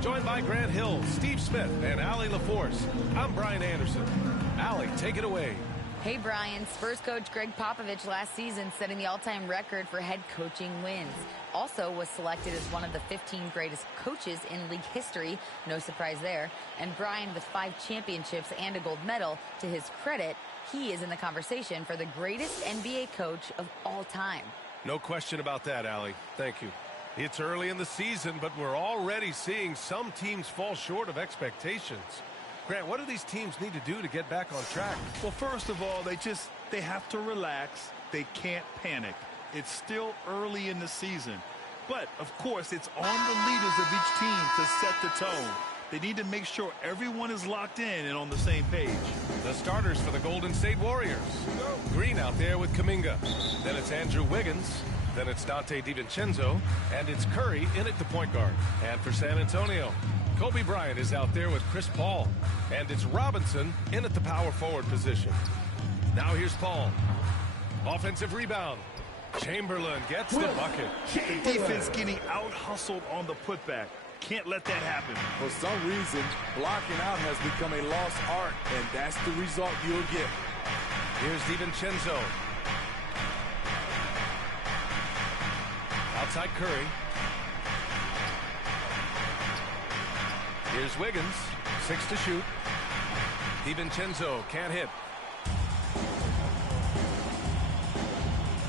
joined by Grant Hill, Steve Smith, and Allie LaForce. I'm Brian Anderson. Allie, take it away. Hey, Brian. Spurs coach Greg Popovich last season setting the all-time record for head coaching wins. Also was selected as one of the 15 greatest coaches in league history. No surprise there. And Brian, with 5 championships and a gold medal, to his credit, he is in the conversation for the greatest NBA coach of all time. No question about that, Allie. Thank you. It's early in the season, but we're already seeing some teams fall short of expectations. Grant, what do these teams need to do to get back on track? Well, first of all, they have to relax. They can't panic. It's still early in the season. But, of course, it's on the leaders of each team to set the tone. They need to make sure everyone is locked in and on the same page. The starters for the Golden State Warriors. Green out there with Kuminga. Then it's Andrew Wiggins. Then it's Dante DiVincenzo. And it's Curry in at the point guard. And for San Antonio, Kobe Bryant is out there with Chris Paul. And it's Robinson in at the power forward position. Now here's Paul. Offensive rebound. Chamberlain gets the bucket. The defense getting out-hustled on the putback. Can't let that happen. For some reason, blocking out has become a lost art, and that's the result you'll get. Here's DiVincenzo. Outside Curry. Here's Wiggins. 6 to shoot. DiVincenzo can't hit.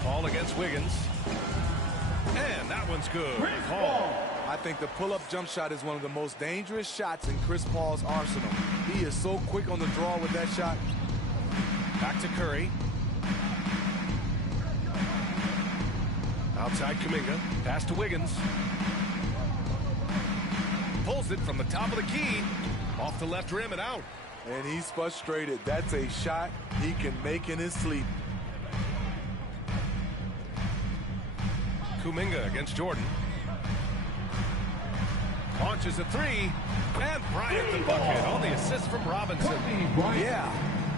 Paul against Wiggins. And that one's good. Paul. I think the pull-up jump shot is one of the most dangerous shots in Chris Paul's arsenal. He is so quick on the draw with that shot. Back to Curry. Outside Kuminga. Pass to Wiggins. Pulls it from the top of the key. Off the left rim and out. And he's frustrated. That's a shot he can make in his sleep. Kuminga against Jordan. Launches a 3. And Bryant the bucket on the assist from Robinson. Yeah,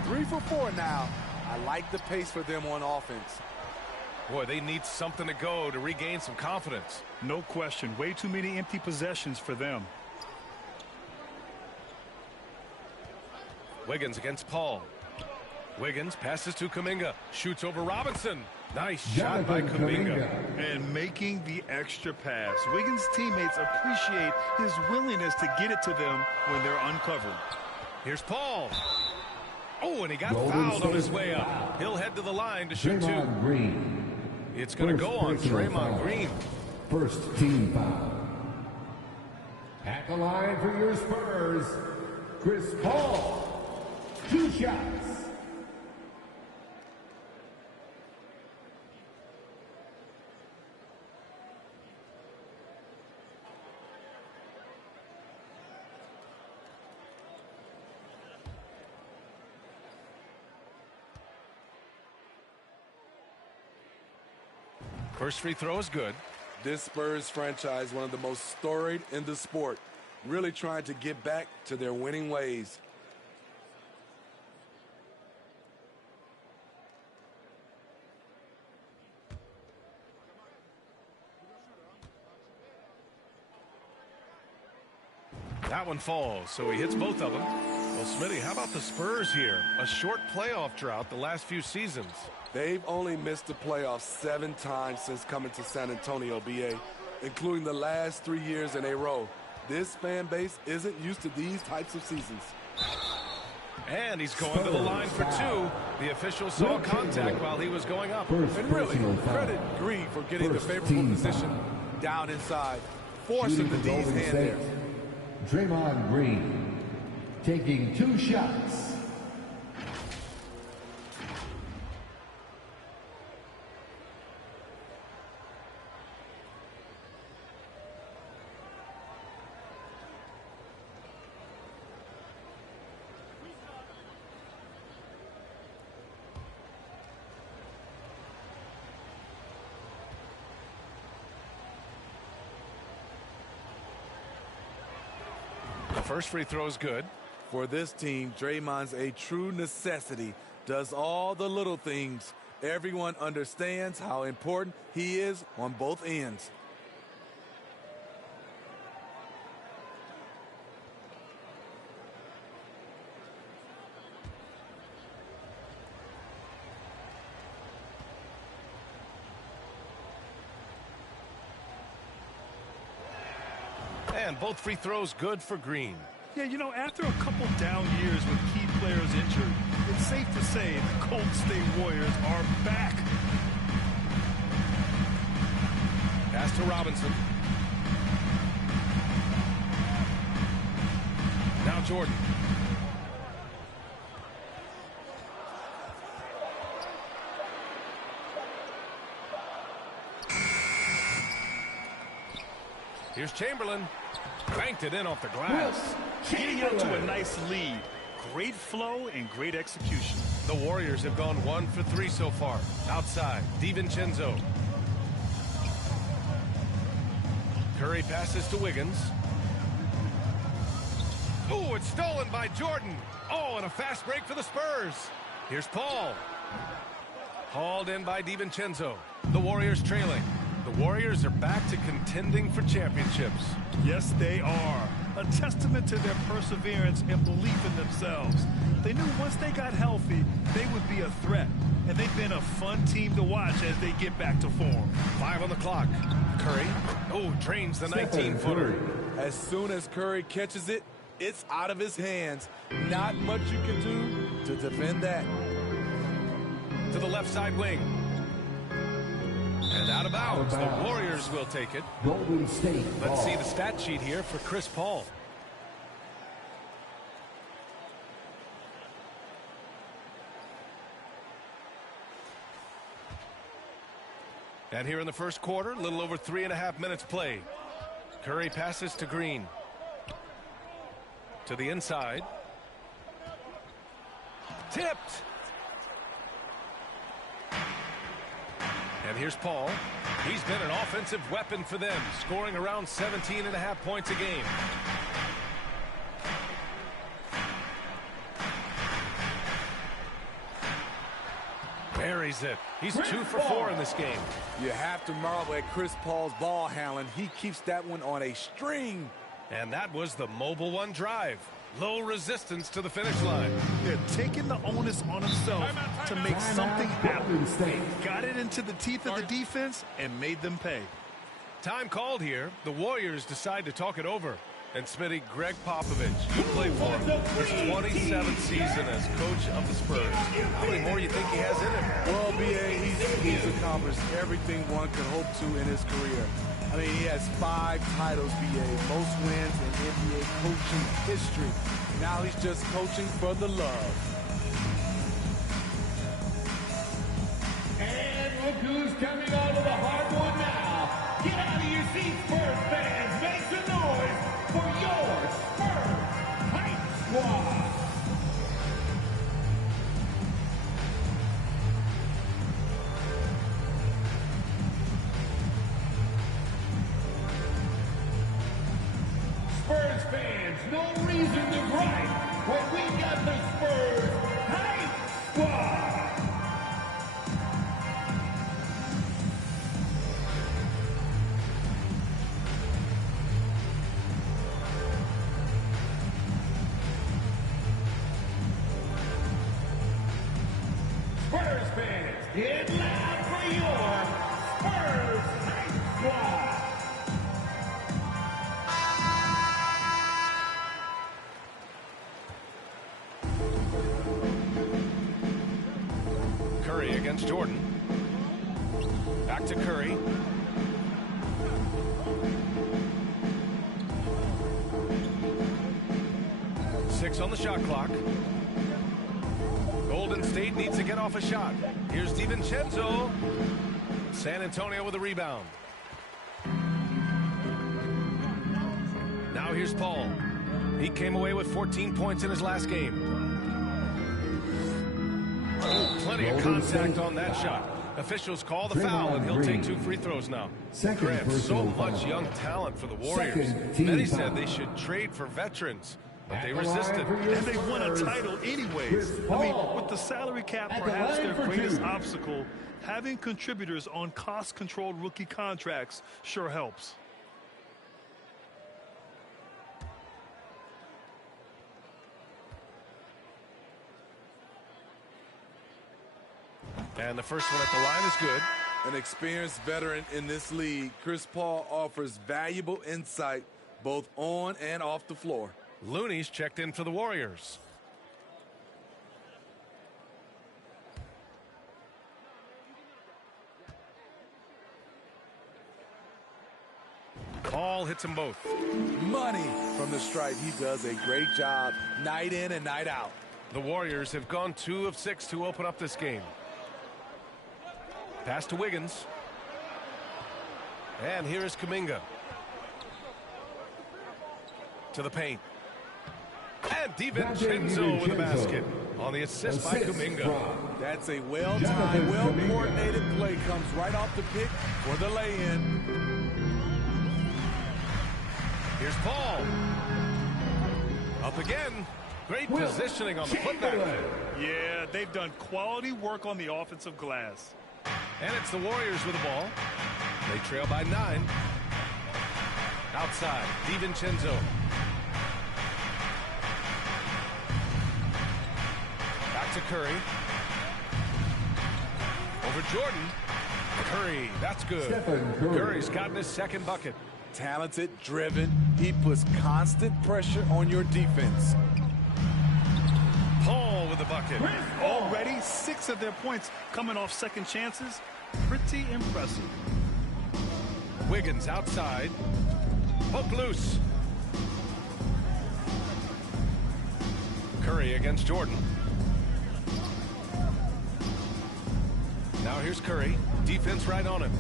3 for 4 now. I like the pace for them on offense. Boy, they need something to go to regain some confidence. No question. Way too many empty possessions for them. Wiggins against Paul. Wiggins passes to Kuminga. Shoots over Robinson. Nice shot by Kuminga. And making the extra pass. Wiggins' teammates appreciate his willingness to get it to them when they're uncovered. Here's Paul. Oh, and he got fouled on his way up. He'll head to the line to shoot 2. Green. It's going to go on Draymond Green. First team foul. At the line for your Spurs, Chris Paul. 2 shots. First free throw is good. This Spurs franchise, one of the most storied in the sport, really trying to get back to their winning ways. That one falls, so he hits both of them. Well, Smitty, how about the Spurs here? A short playoff drought the last few seasons. They've only missed the playoffs 7 times since coming to San Antonio, BA, including the last 3 years in a row. This fan base isn't used to these types of seasons. And he's going to the line for 2. The official saw contact while he was going up. And really, credit Green for getting the favorable position down inside, forcing the D's hand there. Draymond Green taking 2 shots. First free throw is good. For this team, Draymond's a true necessity. Does all the little things. Everyone understands how important he is on both ends. And both free throws good for Green. Yeah, you know, after a couple down years with key players injured, it's safe to say the Golden State Warriors are back. Pass to Robinson. Now Jordan. Here's Chamberlain. Banked it in off the glass. Getting out to a nice lead. Great flow and great execution. The Warriors have gone 1 for 3 so far. Outside, DiVincenzo. Curry passes to Wiggins. Oh, it's stolen by Jordan. Oh, and a fast break for the Spurs. Here's Paul. Hauled in by DiVincenzo. The Warriors trailing. The Warriors are back to contending for championships. Yes, they are. A testament to their perseverance and belief in themselves. They knew once they got healthy, they would be a threat. And they've been a fun team to watch as they get back to form. 5 on the clock. Curry. Oh, drains the 19-footer. As soon as Curry catches it, it's out of his hands. Not much you can do to defend that. To the left side wing. And out of bounds. The Warriors will take it. Golden State. Let's see the stat sheet here for Chris Paul. And here in the first quarter, a little over 3.5 minutes played. Curry passes to Green. To the inside. Tipped. And here's Paul. He's been an offensive weapon for them, scoring around 17.5 points a game. Buries it. He's 2 for 4 in this game. You have to marvel at Chris Paul's ball handling. He keeps that one on a string. And that was the mobile one drive. Low resistance to the finish line. They're taking the onus on himself to make something happen. Got it into the teeth of the defense and made them pay. Time called here. The Warriors decide to talk it over. And Smitty, Greg Popovich, you play for him. His 27th season as coach of the Spurs. How many more you think he has in him? Well, B.A., he's accomplished everything one could hope to in his career. I mean, he has 5 titles, B.A., most wins in NBA coaching history. Now he's just coaching for the love. And look who's coming onto the hardwood now. Get out of your seats, Spurs fans. Make some noise for your Spurs Hype Squad. Spurs fans, no reason to gripe when we got the Spurs Hype Squad. Spurs fans, get loud for your Spurs Hype Squad. Curry against Jordan. Back to Curry. Six on the shot clock. Golden State needs to get off a shot. Here's DiVincenzo. San Antonio with a rebound. Now here's Paul. He came away with 14 points in his last game. Oh, plenty of contact on that shot. Officials call the foul, and he'll take 2 free throws now. They have so much young talent for the Warriors. Many said they should trade for veterans, but they resisted. And they won a title anyways. I mean, with the salary cap perhaps their greatest obstacle, having contributors on cost-controlled rookie contracts sure helps. And the first one at the line is good. An experienced veteran in this league, Chris Paul offers valuable insight both on and off the floor. Looney's checked in for the Warriors. Ball hits them both. Money from the stripe. He does a great job night in and night out. The Warriors have gone 2 of 6 to open up this game. Pass to Wiggins. And here is Kuminga. To the paint. And DiVincenzo with a basket on the assist by Kuminga. That's a well-timed, well-coordinated play. Comes right off the pick for the lay-in. Here's Paul. Up again. Great positioning on the putback. Yeah, they've done quality work on the offensive glass. And it's the Warriors with the ball. They trail by 9. Outside, DiVincenzo. Back to Curry. Over Jordan. Curry, that's good. Curry's gotten his second bucket. Talented, driven. He puts constant pressure on your defense. Paul with the bucket. Already 6 of their points coming off second chances. Pretty impressive. Wiggins outside. Poke loose. Curry against Jordan. Now here's Curry. Defense right on him.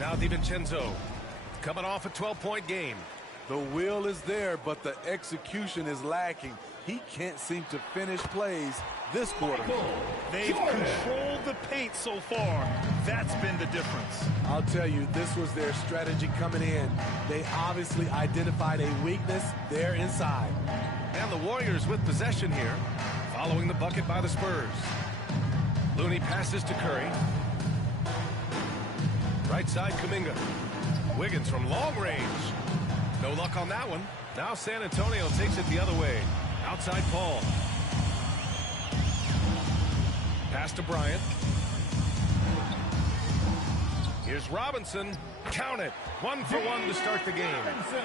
Now DiVincenzo coming off a 12-point game. The will is there, but the execution is lacking. He can't seem to finish plays this quarter. They've controlled the paint so far. That's been the difference. I'll tell you, this was their strategy coming in. They obviously identified a weakness there inside. And the Warriors with possession here, following the bucket by the Spurs. Looney passes to Curry. Right side, Kuminga. Wiggins from long range. No luck on that one. Now San Antonio takes it the other way. Outside Paul. Pass to Bryant. Here's Robinson. Count it. 1 for 1 to start the game.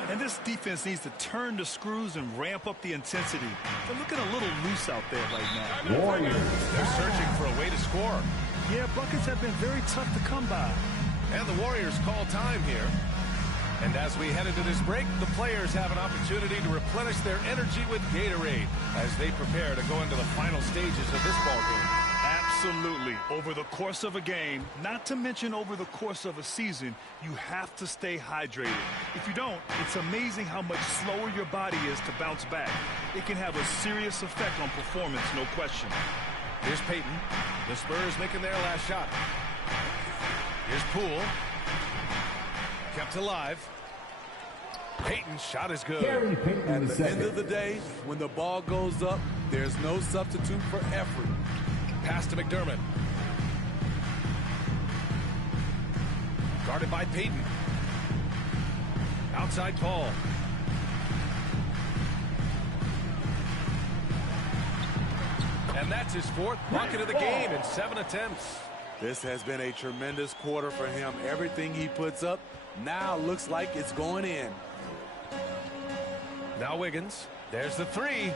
And this defense needs to turn the screws and ramp up the intensity. They're looking a little loose out there right now. Warriors. They're searching for a way to score. Yeah, buckets have been very tough to come by. And the Warriors call time here. And as we head into this break, the players have an opportunity to replenish their energy with Gatorade as they prepare to go into the final stages of this ball game. Absolutely. Over the course of a game, not to mention over the course of a season, you have to stay hydrated. If you don't, it's amazing how much slower your body is to bounce back. It can have a serious effect on performance, no question. Here's Payton. The Spurs making their last shot. Here's Poole. Kept alive. Payton's shot is good. At the end of the day, when the ball goes up, there's no substitute for effort. Pass to McDermott. Guarded by Payton. Outside Paul. And that's his 4th bucket of the game in 7 attempts. This has been a tremendous quarter for him. Everything he puts up now looks like it's going in. Now Wiggins. There's the 3.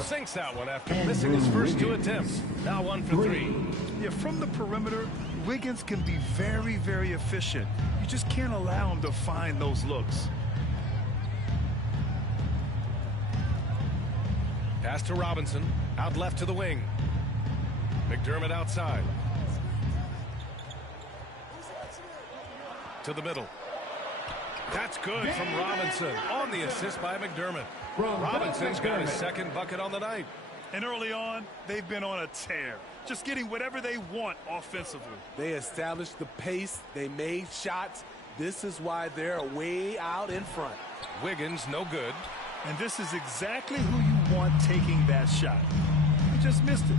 Sinks that one after missing his first 2 attempts. Now 1 for 3. Yeah, from the perimeter, Wiggins can be very, very efficient. You just can't allow him to find those looks. Pass to Robinson. Out left to the wing. McDermott outside. To the middle. That's good from Robinson on the assist by McDermott. Robinson's got his 2nd bucket on the night. And early on, they've been on a tear. Just getting whatever they want offensively. They established the pace. They made shots. This is why they're way out in front. Wiggins, no good. And this is exactly who you want taking that shot. You just missed it.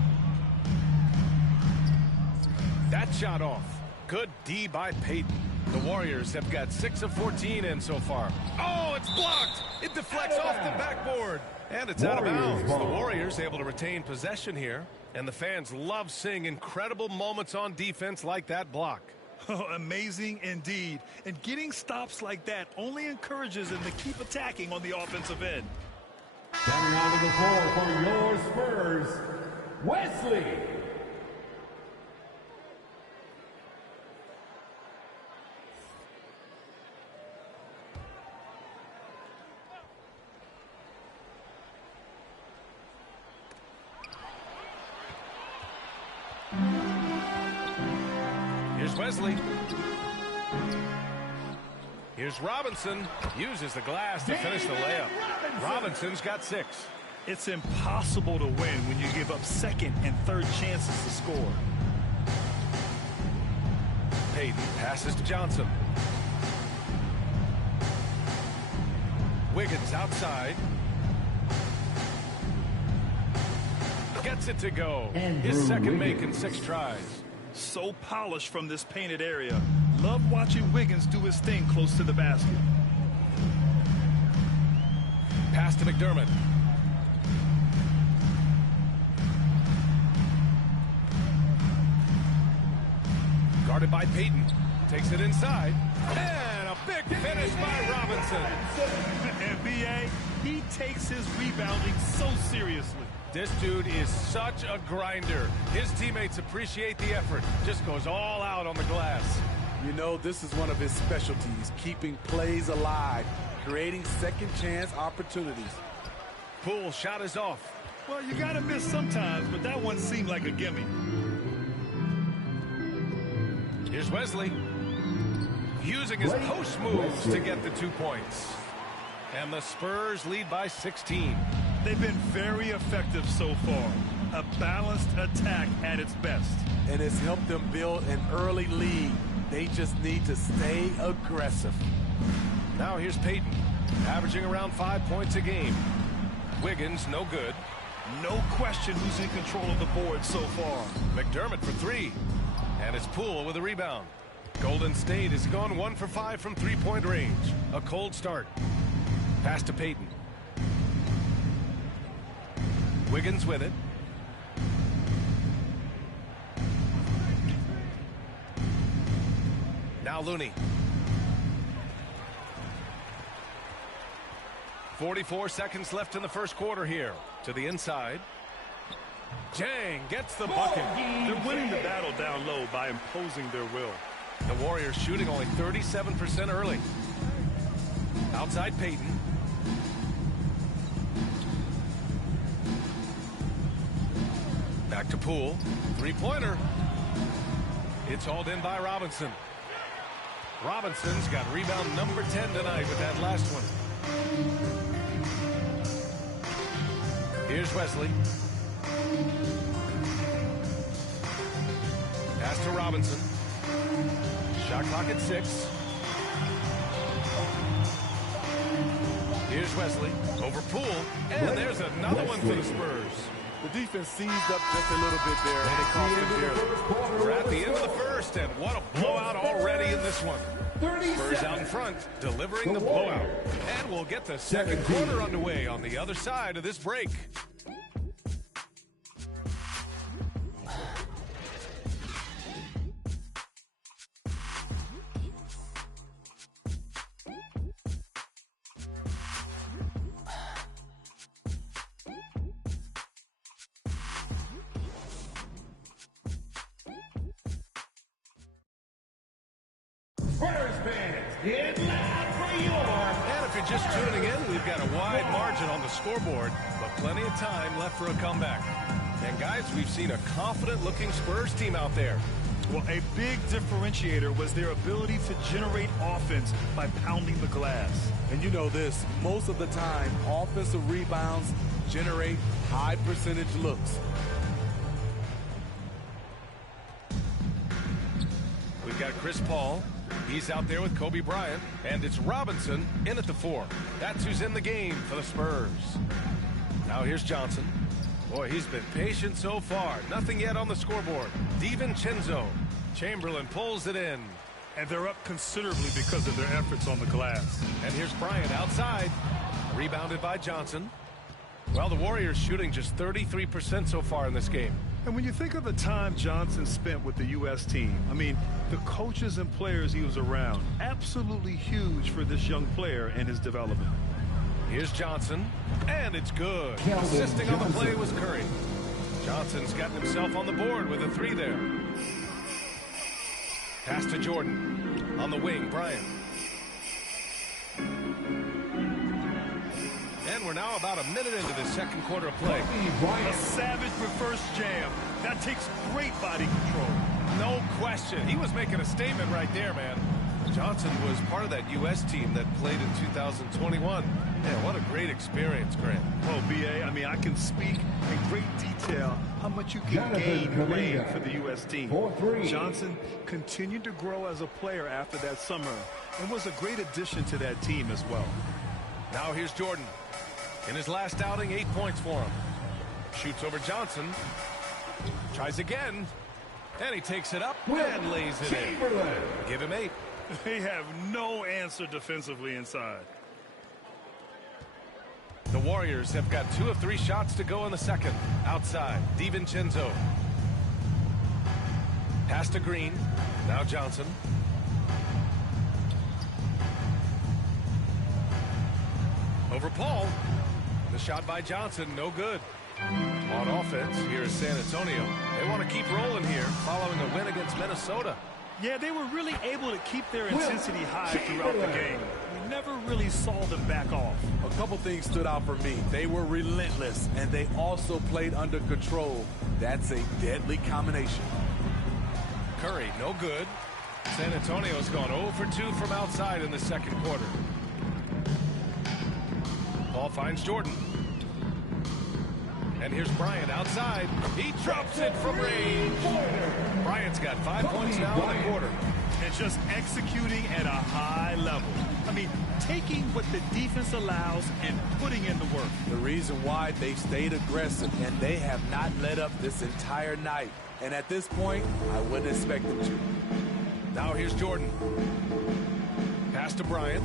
That shot off. Good D by Payton. The Warriors have got 6 of 14 in so far. Oh, it's blocked. It deflects off the backboard. And it's out of bounds. The Warriors able to retain possession here. And the fans love seeing incredible moments on defense like that block. Amazing indeed. And getting stops like that only encourages them to keep attacking on the offensive end. Coming onto the floor for your Spurs, Wesley. Here's Wesley. Here's Robinson. Uses the glass to finish the layup. Robinson's got 6. It's impossible to win when you give up second and third chances to score. Payton passes to Johnson. Wiggins outside. Gets it to go. His second make in 6 tries. So polished from this painted area. Love watching Wiggins do his thing close to the basket. Pass to McDermott. Guarded by Payton. Takes it inside. And a big finish by Robinson. And B.A., he takes his rebounding so seriously. This dude is such a grinder. His teammates appreciate the effort. Just goes all out on the glass. You know, this is one of his specialties, keeping plays alive, creating second chance opportunities. Poole shot is off. Well, you got to miss sometimes, but that one seemed like a gimme. Here's Wesley. Using his post moves to get the 2 points. And the Spurs lead by 16. They've been very effective so far. A balanced attack at its best. And it's helped them build an early lead. They just need to stay aggressive. Now here's Payton, averaging around 5 points a game. Wiggins, no good. No question who's in control of the board so far. McDermott for 3. And it's Poole with a rebound. Golden State has gone 1 for 5 from 3-point range. A cold start. Pass to Payton. Wiggins with it. Now Looney. 44 seconds left in the first quarter here. To the inside. Jang gets the bucket. They're winning the battle down low by imposing their will. The Warriors shooting only 37% early. Outside Payton. Back to Poole. 3-pointer. It's hauled in by Robinson. Robinson's got rebound number 10 tonight with that last one. Here's Wesley. Pass to Robinson. Shot clock at 6. Here's Wesley. Over Poole. And there's another one for the Spurs. The defense seized up just a little bit there, and it cost them dearly. We're at the end of the first, and what a blowout already in this one. Spurs out in front, delivering the blowout. And we'll get the second quarter underway on the other side of this break. Spurs fans, get loud for your... And if you're just tuning in, we've got a wide margin on the scoreboard, but plenty of time left for a comeback. And guys, we've seen a confident-looking Spurs team out there. Well, a big differentiator was their ability to generate offense by pounding the glass. And you know this, most of the time, offensive rebounds generate high percentage looks. We've got Chris Paul. He's out there with Kobe Bryant. And it's Robinson in at the 4. That's who's in the game for the Spurs. Now here's Johnson. Boy, he's been patient so far. Nothing yet on the scoreboard. DiVincenzo. Chamberlain pulls it in. And they're up considerably because of their efforts on the glass. And here's Bryant outside. Rebounded by Johnson. Well, the Warriors shooting just 33% so far in this game. And when you think of the time Johnson spent with the U.S. team, I mean, the coaches and players he was around, absolutely huge for this young player and his development. Here's Johnson, and it's good. Assisting on the play was Curry. Johnson's gotten himself on the board with a 3 there. Pass to Jordan. On the wing, Bryant. And we're now about a minute into the second quarter of play. A savage reverse jam. That takes great body control. No question. He was making a statement right there, man. Johnson was part of that U.S. team that played in 2021. Man, what a great experience, Grant. Oh, B.A., I mean, I can speak in great detail how much you can gain playing for the U.S. team. Johnson continued to grow as a player after that summer and was a great addition to that team as well. Now here's Jordan. In his last outing, 8 points for him. Shoots over Johnson. Tries again. And he takes it up and lays it in. Give him 8. They have no answer defensively inside. The Warriors have got 2 of 3 shots to go in the second. Outside, DiVincenzo. Pass to Green. Now Johnson. Over Paul. The shot by Johnson, no good. On offense, here is San Antonio. They want to keep rolling here following a win against Minnesota. Yeah, they were really able to keep their intensity high throughout the game. We never really saw them back off. A couple things stood out for me. They were relentless, and they also played under control. That's a deadly combination. Curry, no good. San Antonio's gone 0 for 2 from outside in the second quarter. Ball finds Jordan. And here's Bryant outside. He drops it from range. Bryant's got 5 points now in the quarter. And just executing at a high level. I mean, taking what the defense allows and putting in the work. The reason why they stayed aggressive, and they have not let up this entire night. And at this point, I wouldn't expect them to. Now here's Jordan. Pass to Bryant.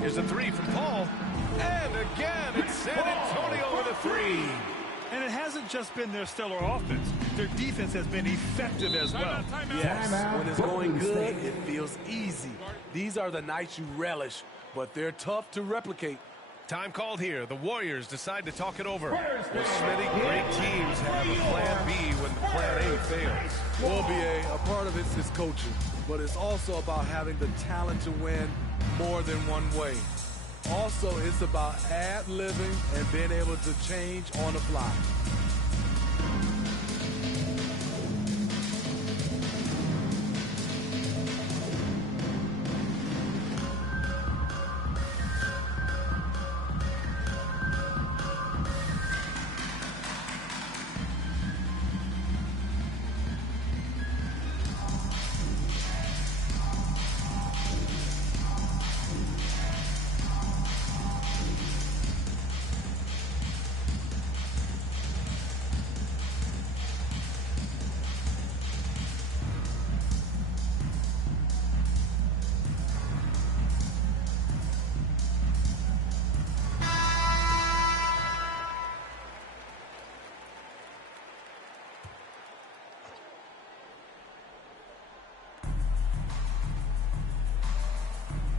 Here's a 3 from Paul. And again, it's San Antonio with a 3. And it hasn't just been their stellar offense. Their defense has been effective as well. Yes, when it's going good, it feels easy. These are the nights you relish, but they're tough to replicate. Time called here. The Warriors decide to talk it over. Well, Smitty, great teams have a plan B when plan A fails. Well, B.A., a part of it is coaching, but it's also about having the talent to win more than one way. Also, it's about ad-libbing and being able to change on the fly.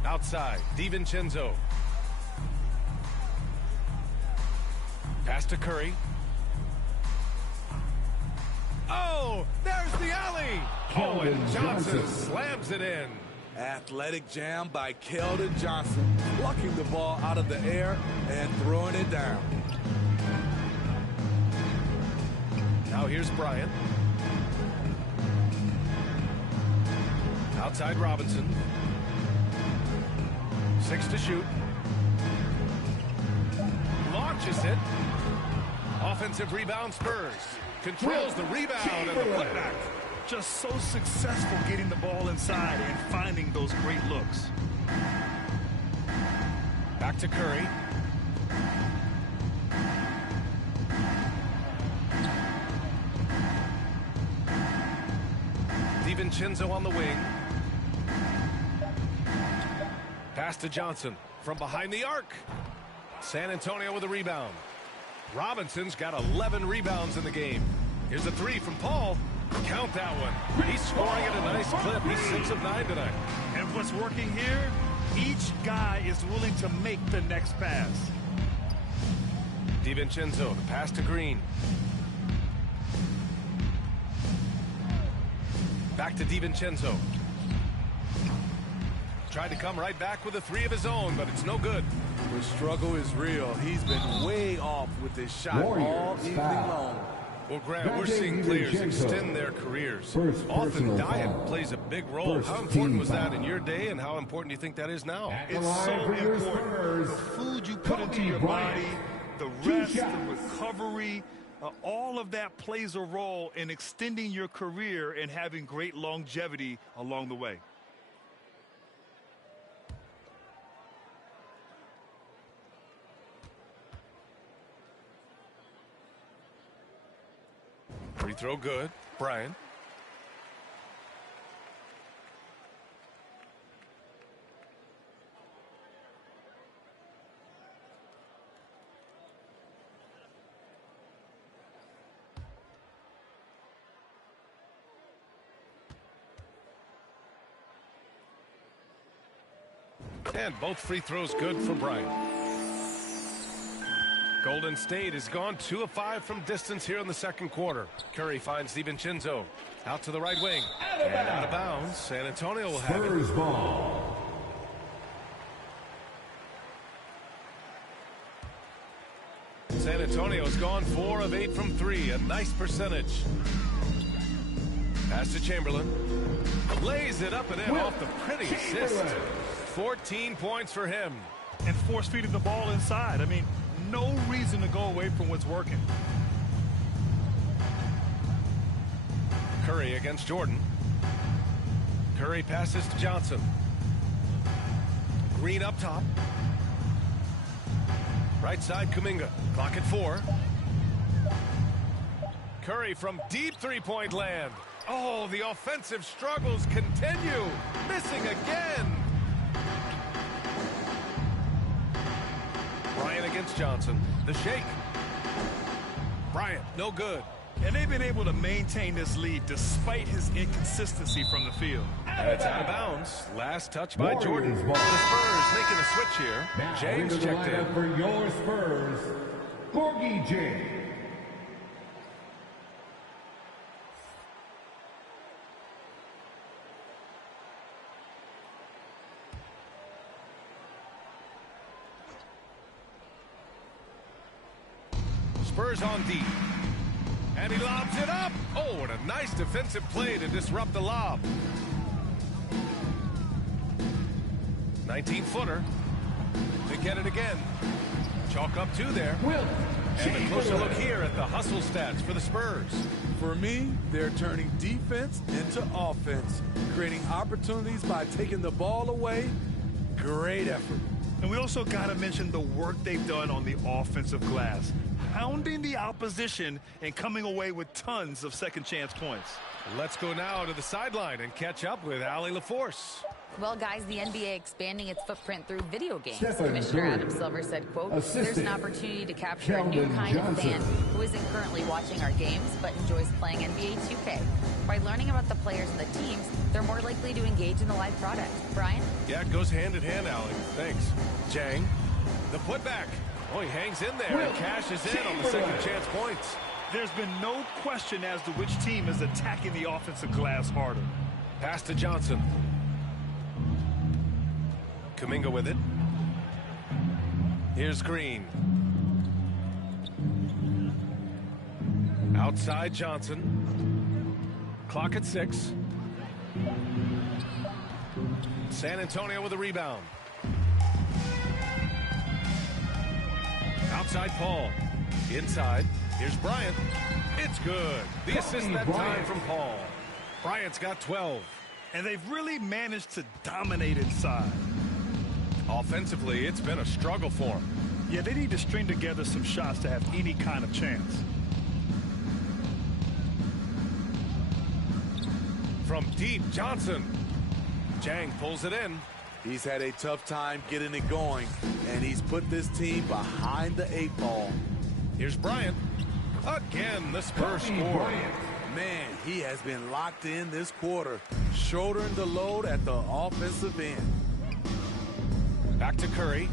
Outside, DiVincenzo. Pass to Curry. Oh, there's the alley. Oh, and Johnson slams it in. Athletic jam by Keldon Johnson, plucking the ball out of the air and throwing it down. Now here's Bryant. Outside Robinson. 6 to shoot. Launches it. Offensive rebound Spurs. Controls the rebound and the putback. Just so successful getting the ball inside and finding those great looks. Back to Curry. DiVincenzo on the wing. Pass to Johnson from behind the arc. San Antonio with a rebound. Robinson's got 11 rebounds in the game. Here's a three from Paul. Count that one. He's scoring at a nice clip. He's 6 of 9 tonight. And what's working here? Each guy is willing to make the next pass. DiVincenzo, the pass to Green. Back to DiVincenzo. Tried to come right back with a three of his own, but it's no good. The struggle is real. He's been way off with his shot all evening long. Well, Grant, we're seeing players extend their careers. Often diet plays a big role. How important was that in your day, and how important do you think that is now? It's so important. The food you put into your body, the rest, the recovery, all of that plays a role in extending your career and having great longevity along the way. Free throw good. Bryant. And both free throws good for Bryant. Golden State has gone 2 of 5 from distance here in the second quarter. Curry finds DiVincenzo out to the right wing. And out of bounds. San Antonio will have it. Ball. San Antonio's gone 4 of 8 from 3. A nice percentage. Pass to Chamberlain. Lays it up and in off the pretty assist. 14 points for him. And force-feeding the ball inside. I mean, no reason to go away from what's working. Curry against Jordan. Curry passes to Johnson. Green up top. Right side, Kuminga. Clock at 4. Curry from deep three-point land. Oh, the offensive struggles continue. Missing again. Bryant against Johnson. The shake. Bryant, no good. And they've been able to maintain this lead despite his inconsistency from the field. And it's out of bounds. Last touch by Jordan. The Spurs making a switch here. James checked in. For your Spurs, Gorgie James. Spurs on deep. And he lobs it up. Oh, and a nice defensive play to disrupt the lob. 19-footer to get it again. Chalk up 2 there. And a closer look here at the hustle stats for the Spurs. For me, they're turning defense into offense, creating opportunities by taking the ball away. Great effort. And we also got to mention the work they've done on the offensive glass, pounding the opposition and coming away with tons of second chance points. Let's go now to the sideline and catch up with Allie LaForce. Well, guys, the NBA expanding its footprint through video games. Commissioner Adam Silver said, quote, there's an opportunity to capture a new kind of fan who isn't currently watching our games but enjoys playing NBA 2K. By learning about the players and the teams, they're more likely to engage in the live product. Brian? Yeah, it goes hand in hand, Allie. Thanks. Jang, the putback. Oh, he hangs in there and cashes in on the second chance points. There's been no question as to which team is attacking the offensive glass harder. Pass to Johnson. Kuminga with it. Here's Green. Outside Johnson. Clock at 6. San Antonio with a rebound. Outside Paul. Inside. Here's Bryant. It's good. The assist that time from Paul. Bryant's got 12. And they've really managed to dominate inside. Offensively, it's been a struggle for them. Yeah, they need to string together some shots to have any kind of chance. From deep, Johnson. Jang pulls it in. He's had a tough time getting it going, and he's put this team behind the 8 ball. Here's Bryant. Again, the Spurs score. Man, he has been locked in this quarter, shouldering the load at the offensive end. Back to Curry.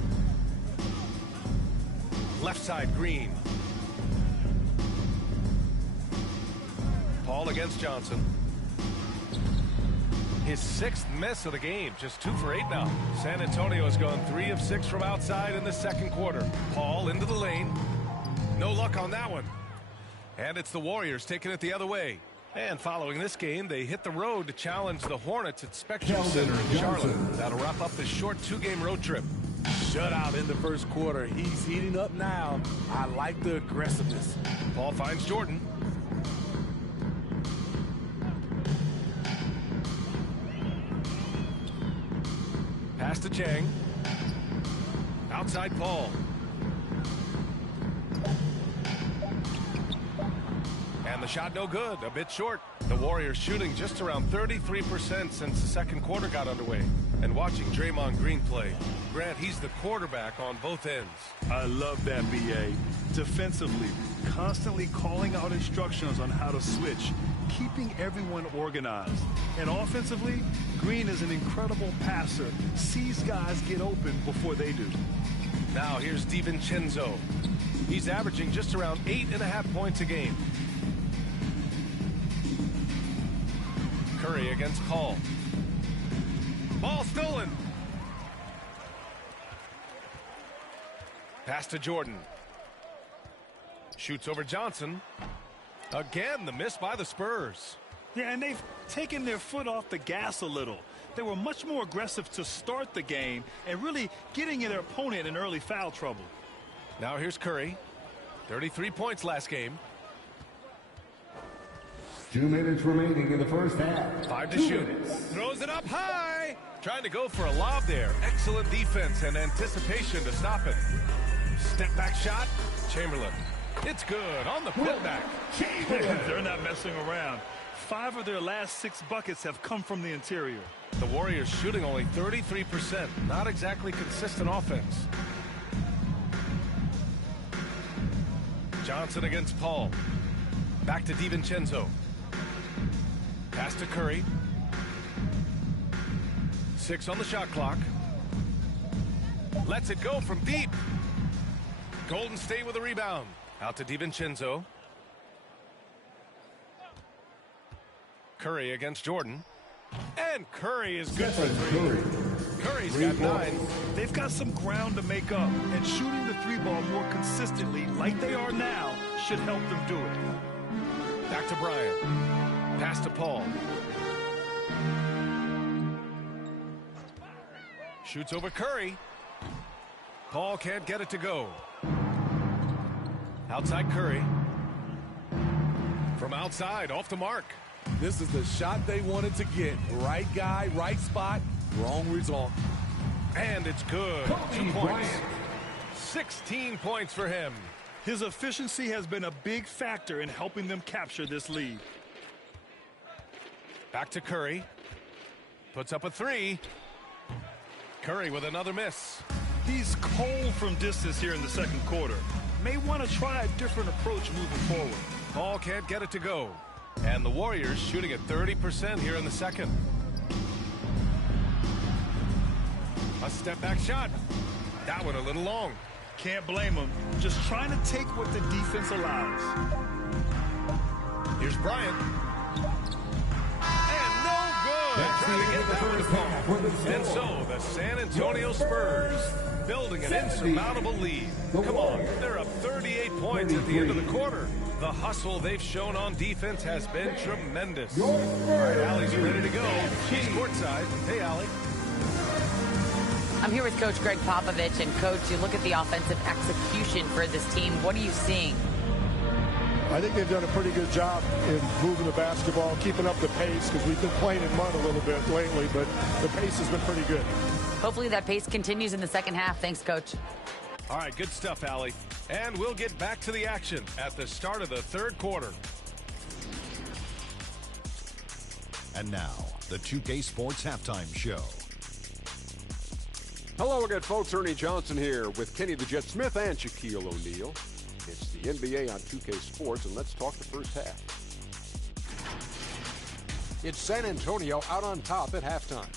Left side, Green. Paul against Johnson. His 6th miss of the game, just 2 for 8 now. San Antonio has gone 3 of 6 from outside in the second quarter. Paul into the lane. No luck on that one. And it's the Warriors taking it the other way. And following this game, they hit the road to challenge the Hornets at Spectrum Center in Charlotte. That'll wrap up this short 2-game road trip. Shutout in the first quarter. He's heating up now. I like the aggressiveness. Paul finds Jordan. Pass to Chang. Outside Paul. And the shot no good, a bit short. The Warriors shooting just around 33% since the second quarter got underway. And watching Draymond Green play. Grant, he's the quarterback on both ends. I love that, B.A. Defensively, constantly calling out instructions on how to switch, keeping everyone organized. And offensively, Green is an incredible passer, sees guys get open before they do. Now here's DiVincenzo. He's averaging just around 8.5 points a game. Curry against Paul. Ball stolen. Pass to Jordan. Shoots over Johnson. Again, the miss by the Spurs. Yeah, and they've taken their foot off the gas a little. They were much more aggressive to start the game and really getting their opponent in early foul trouble. Now here's Curry. 33 points last game. 2 minutes remaining in the first half. 5 to shoot. Throws it up high. Trying to go for a lob there. Excellent defense and anticipation to stop it. Step back shot. Chamberlain. It's good on the putback. They're not messing around. 5 of their last 6 buckets have come from the interior. The Warriors shooting only 33%. Not exactly consistent offense. Johnson against Paul. Back to DiVincenzo. Pass to Curry. 6 on the shot clock. Lets it go from deep. Golden State with a rebound. Out to DiVincenzo. Curry against Jordan. And Curry is good for 3. Curry's got 9. They've got some ground to make up, and shooting the 3-ball more consistently like they are now should help them do it. Back to Bryant. Pass to Paul. Shoots over Curry. Paul can't get it to go. Outside Curry. From outside, off the mark. This is the shot they wanted to get. Right guy, right spot, wrong result. And it's good. 2 points. 16 points for him. His efficiency has been a big factor in helping them capture this lead. Back to Curry. Puts up a 3. Curry with another miss. He's cold from distance here in the second quarter. May want to try a different approach moving forward. Paul can't get it to go. And the Warriors shooting at 30% here in the second. A step back shot. That one a little long. Can't blame him. Just trying to take what the defense allows. Here's Bryant. And no good. Trying to get that one home. And so the San Antonio Spurs building an insurmountable lead. Come on, they're up 38 points at the end of the quarter. The hustle they've shown on defense has been tremendous. All right, Allie's ready to go. She's courtside. Hey, Allie. I'm here with Coach Greg Popovich. And, Coach, you look at the offensive execution for this team. What are you seeing? I think they've done a pretty good job in moving the basketball, keeping up the pace, because we've been playing in mud a little bit lately, but the pace has been pretty good. Hopefully that pace continues in the second half. Thanks, Coach. All right, good stuff, Allie. And we'll get back to the action at the start of the third quarter. And now, the 2K Sports Halftime Show. Hello again, folks. Ernie Johnson here with Kenny the Jet Smith and Shaquille O'Neal. It's the NBA on 2K Sports, and let's talk the first half. It's San Antonio out on top at halftime.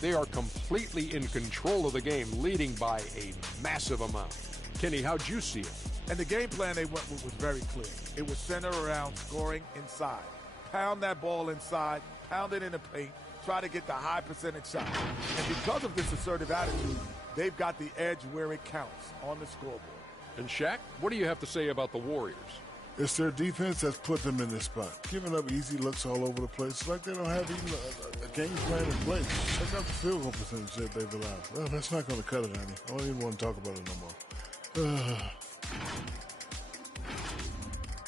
They are completely in control of the game, leading by a massive amount. Kenny, how'd you see it? And the game plan they went with was very clear. It was centered around scoring inside. Pound that ball inside, pound it in the paint, try to get the high percentage shot. And because of this assertive attitude, they've got the edge where it counts on the scoreboard. And Shaq, what do you have to say about the Warriors? It's their defense that's put them in this spot. Giving up easy looks all over the place. It's like they don't have even a game plan in place. Check out the field goal percentage that they've allowed. Well, that's not going to cut it, honey. I don't even want to talk about it no more.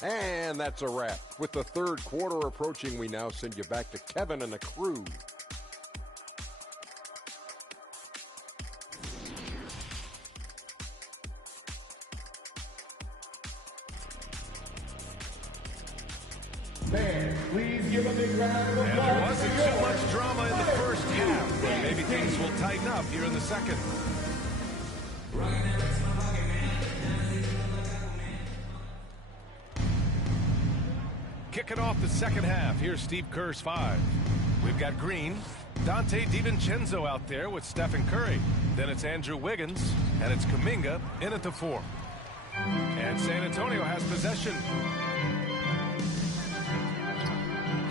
And that's a wrap. With the third quarter approaching, we now send you back to Kevin and the crew. Fans, please give a big round of applause. And there wasn't too much drama in the first half, but maybe things will tighten up here in the second. Kicking off the second half, here's Steve Kerr's 5. We've got Green, Dante DiVincenzo out there with Stephen Curry. Then it's Andrew Wiggins, and it's Kuminga in at the 4. And San Antonio has possession.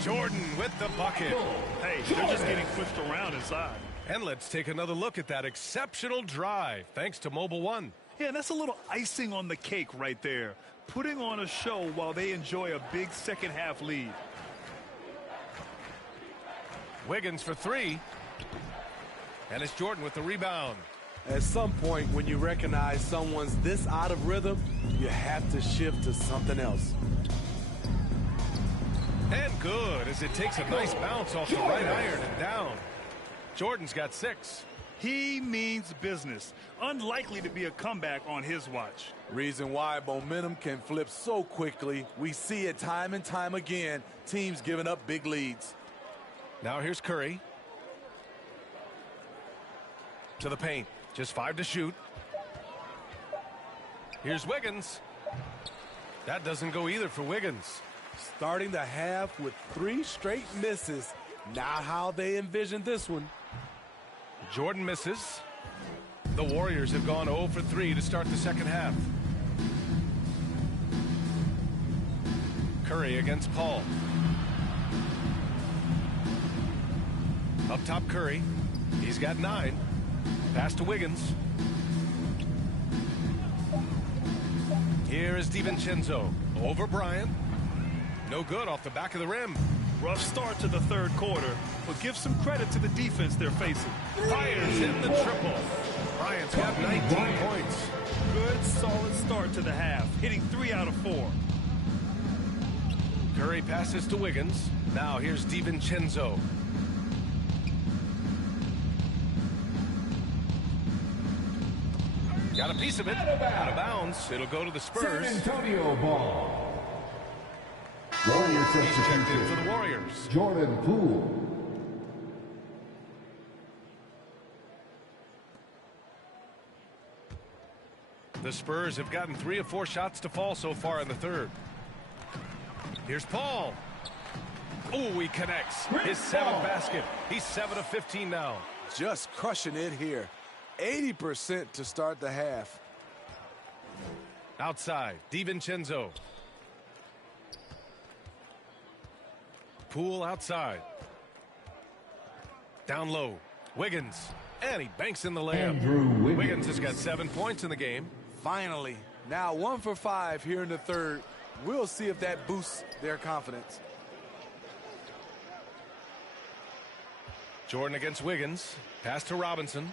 Jordan with the bucket. Hey, they're just getting pushed around inside. And let's take another look at that exceptional drive, thanks to Mobile One. Yeah, and that's a little icing on the cake right there. Putting on a show while they enjoy a big second half lead. Wiggins for 3. And it's Jordan with the rebound. At some point, when you recognize someone's this out of rhythm, you have to shift to something else. And good, as it takes a nice bounce off the right iron and down. Jordan's got 6. He means business. Unlikely to be a comeback on his watch. Reason why momentum can flip so quickly. We see it time and time again. Teams giving up big leads. Now here's Curry. To the paint. Just 5 to shoot. Here's Wiggins. That doesn't go either for Wiggins. Starting the half with 3 straight misses. Not how they envisioned this one. Jordan misses. The Warriors have gone 0 for 3 to start the second half. Curry against Paul. Up top Curry. He's got 9. Pass to Wiggins. Here is DiVincenzo. Over Bryant. No good off the back of the rim. Rough start to the third quarter, but give some credit to the defense they're facing. Fires in the triple. Bryant's got 19 points. Good, solid start to the half, hitting 3 out of 4. Curry passes to Wiggins. Now here's DiVincenzo. Got a piece of it. Out of bounds. It'll go to the Spurs. San Antonio ball. Warriors checked in for the Warriors. Jordan Poole. The Spurs have gotten 3 of 4 shots to fall so far in the third. Here's Paul. Oh, he connects. His 7th basket. He's 7 of 15 now. Just crushing it here. 80% to start the half. Outside, DiVincenzo. Poole outside. Down low, Wiggins. And he banks in the layup. Wiggins has got 7 points in the game. Finally, now 1 for 5 here in the third. We'll see if that boosts their confidence. Jordan against Wiggins. Pass to Robinson.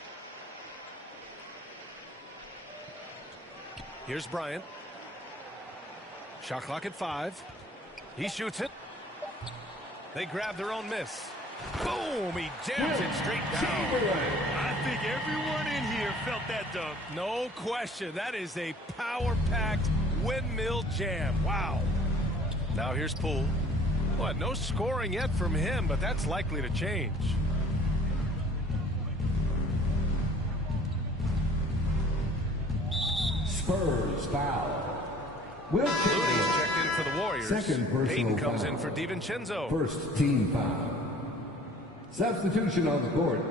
Here's Bryant. Shot clock at 5. He shoots it. They grab their own miss. Boom! He jams it straight down. I think everyone in here felt that dunk. No question. That is a power-packed windmill jam. Wow. Now here's Poole. What? No scoring yet from him, but that's likely to change. Spurs foul. Looney's checked in for the Warriors. Second personal Payton comes foul. in for DiVincenzo. First team foul. Substitution on the court.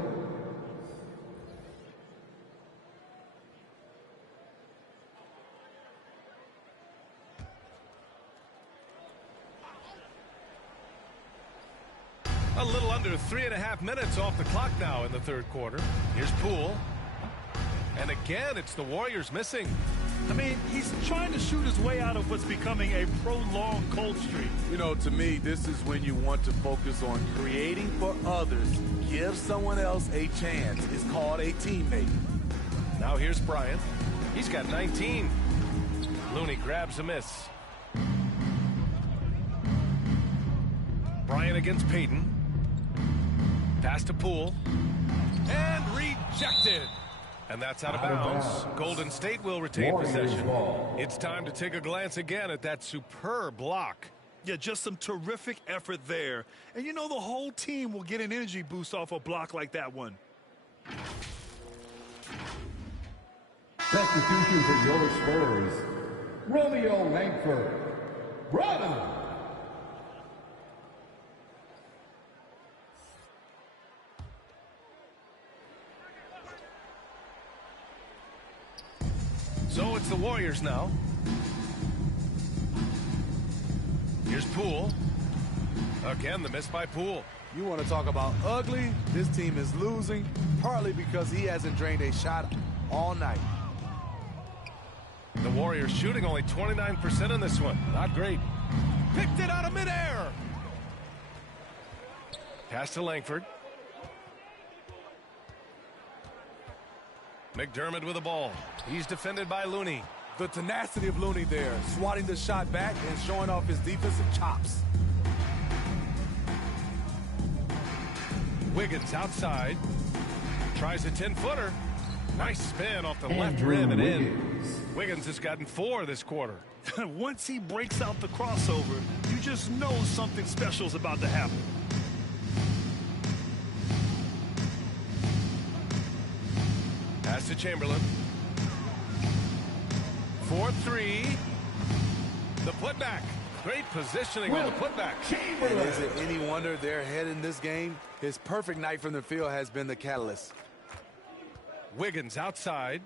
A little under 3.5 minutes off the clock now in the third quarter. Here's Poole. And again, it's the Warriors missing. I mean, he's trying to shoot his way out of what's becoming a prolonged cold streak. You know, to me, this is when you want to focus on creating for others. Give someone else a chance. It's called a teammate. Now here's Bryant. He's got 19. Looney grabs a miss. Bryant against Payton. Pass to Poole. And rejected. And that's out of bounds. Golden State will retain possession. It's time to take a glance again at that superb block. Yeah, just some terrific effort there. And you know the whole team will get an energy boost off a block like that one. Substitution for your Spurs. Romeo Langford. Brother. So it's the Warriors now. Here's Poole. Again, the miss by Poole. You want to talk about ugly? This team is losing, partly because he hasn't drained a shot all night. The Warriors shooting only 29% in this one. Not great. Picked it out of midair. Pass to Langford. McDermott with the ball. He's defended by Looney. The tenacity of Looney there, swatting the shot back and showing off his defensive chops. Wiggins outside. Tries a 10-footer. Nice spin off the left rim and in. Wiggins has gotten 4 this quarter. Once he breaks out the crossover, you just know something special is about to happen. Pass to Chamberlain. 4-3. The putback. Great positioning on the putback. And is it any wonder they're ahead in this game? His perfect night from the field has been the catalyst. Wiggins outside.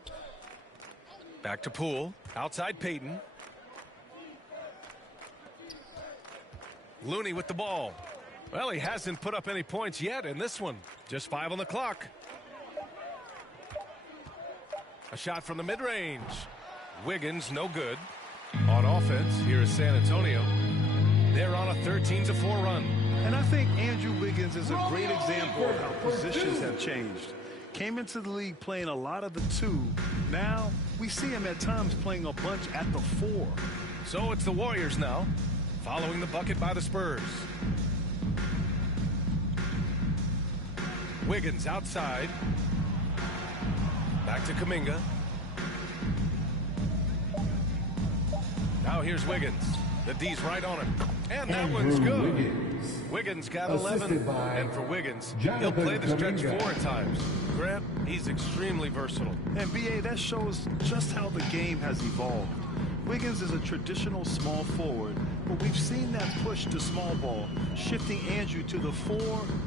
Back to Poole. Outside Payton. Looney with the ball. Well, he hasn't put up any points yet in this one. Just 5 on the clock. A shot from the mid-range. Wiggins, no good. On offense, here is San Antonio. They're on a 13-4 run. And I think Andrew Wiggins is a great example of how positions have changed. Came into the league playing a lot of the 2. Now, we see him at times playing a bunch at the 4. So it's the Warriors now, following the bucket by the Spurs. Wiggins outside. Back to Kuminga. Now here's Wiggins. The D's right on him. And that one's good. Wiggins got 11. And for Wiggins, he'll play the stretch 4 at times. Grant, he's extremely versatile. And B.A., that shows just how the game has evolved. Wiggins is a traditional small forward, but we've seen that push to small ball, shifting Andrew to the 4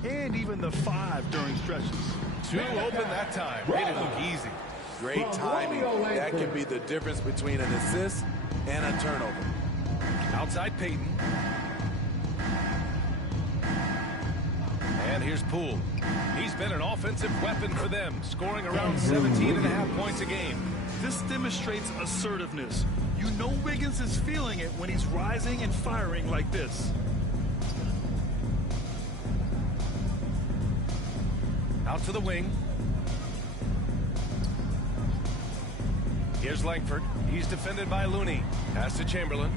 and even the 5 during stretches. 2 open that time. Made it look easy. Great timing. That can be the difference between an assist and a turnover. Outside Payton. And here's Poole. He's been an offensive weapon for them, scoring around 17.5 points a game. This demonstrates assertiveness. You know Wiggins is feeling it when he's rising and firing like this. Out to the wing. Here's Langford. He's defended by Looney. Pass to Chamberlain.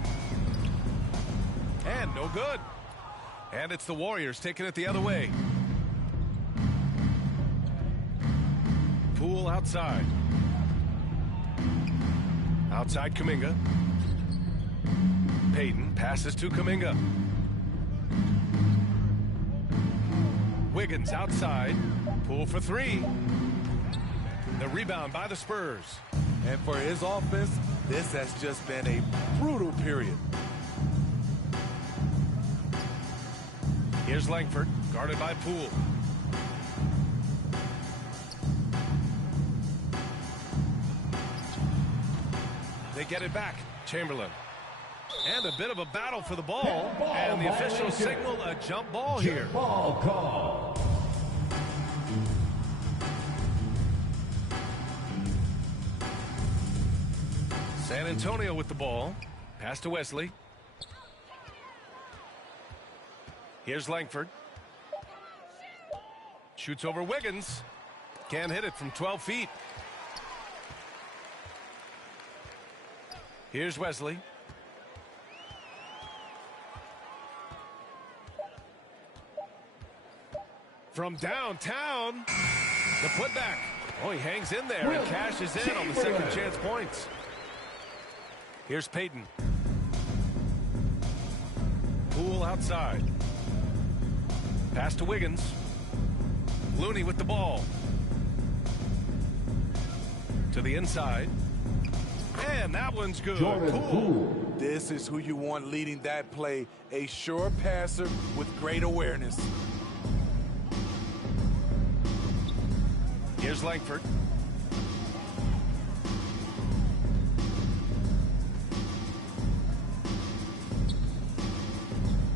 And no good. And it's the Warriors taking it the other way. Poole outside. Outside Kuminga. Payton passes to Kuminga. Wiggins outside. Poole for 3. The rebound by the Spurs. And for his offense, This has just been a brutal period. Here's Langford, guarded by Poole. They get it back. Chamberlain. And a bit of a battle for the ball. And the officials signal a jump ball here. Ball call. San Antonio with the ball. Pass to Wesley. Here's Langford. Shoots over Wiggins. Can't hit it from 12 feet. Here's Wesley. From downtown, the putback. Oh, he hangs in there and cashes in on the second chance points. Here's Payton. Poole outside. Pass to Wiggins. Looney with the ball. To the inside. And that one's good. Poole. This is who you want leading that play. A sure passer with great awareness. Here's Langford.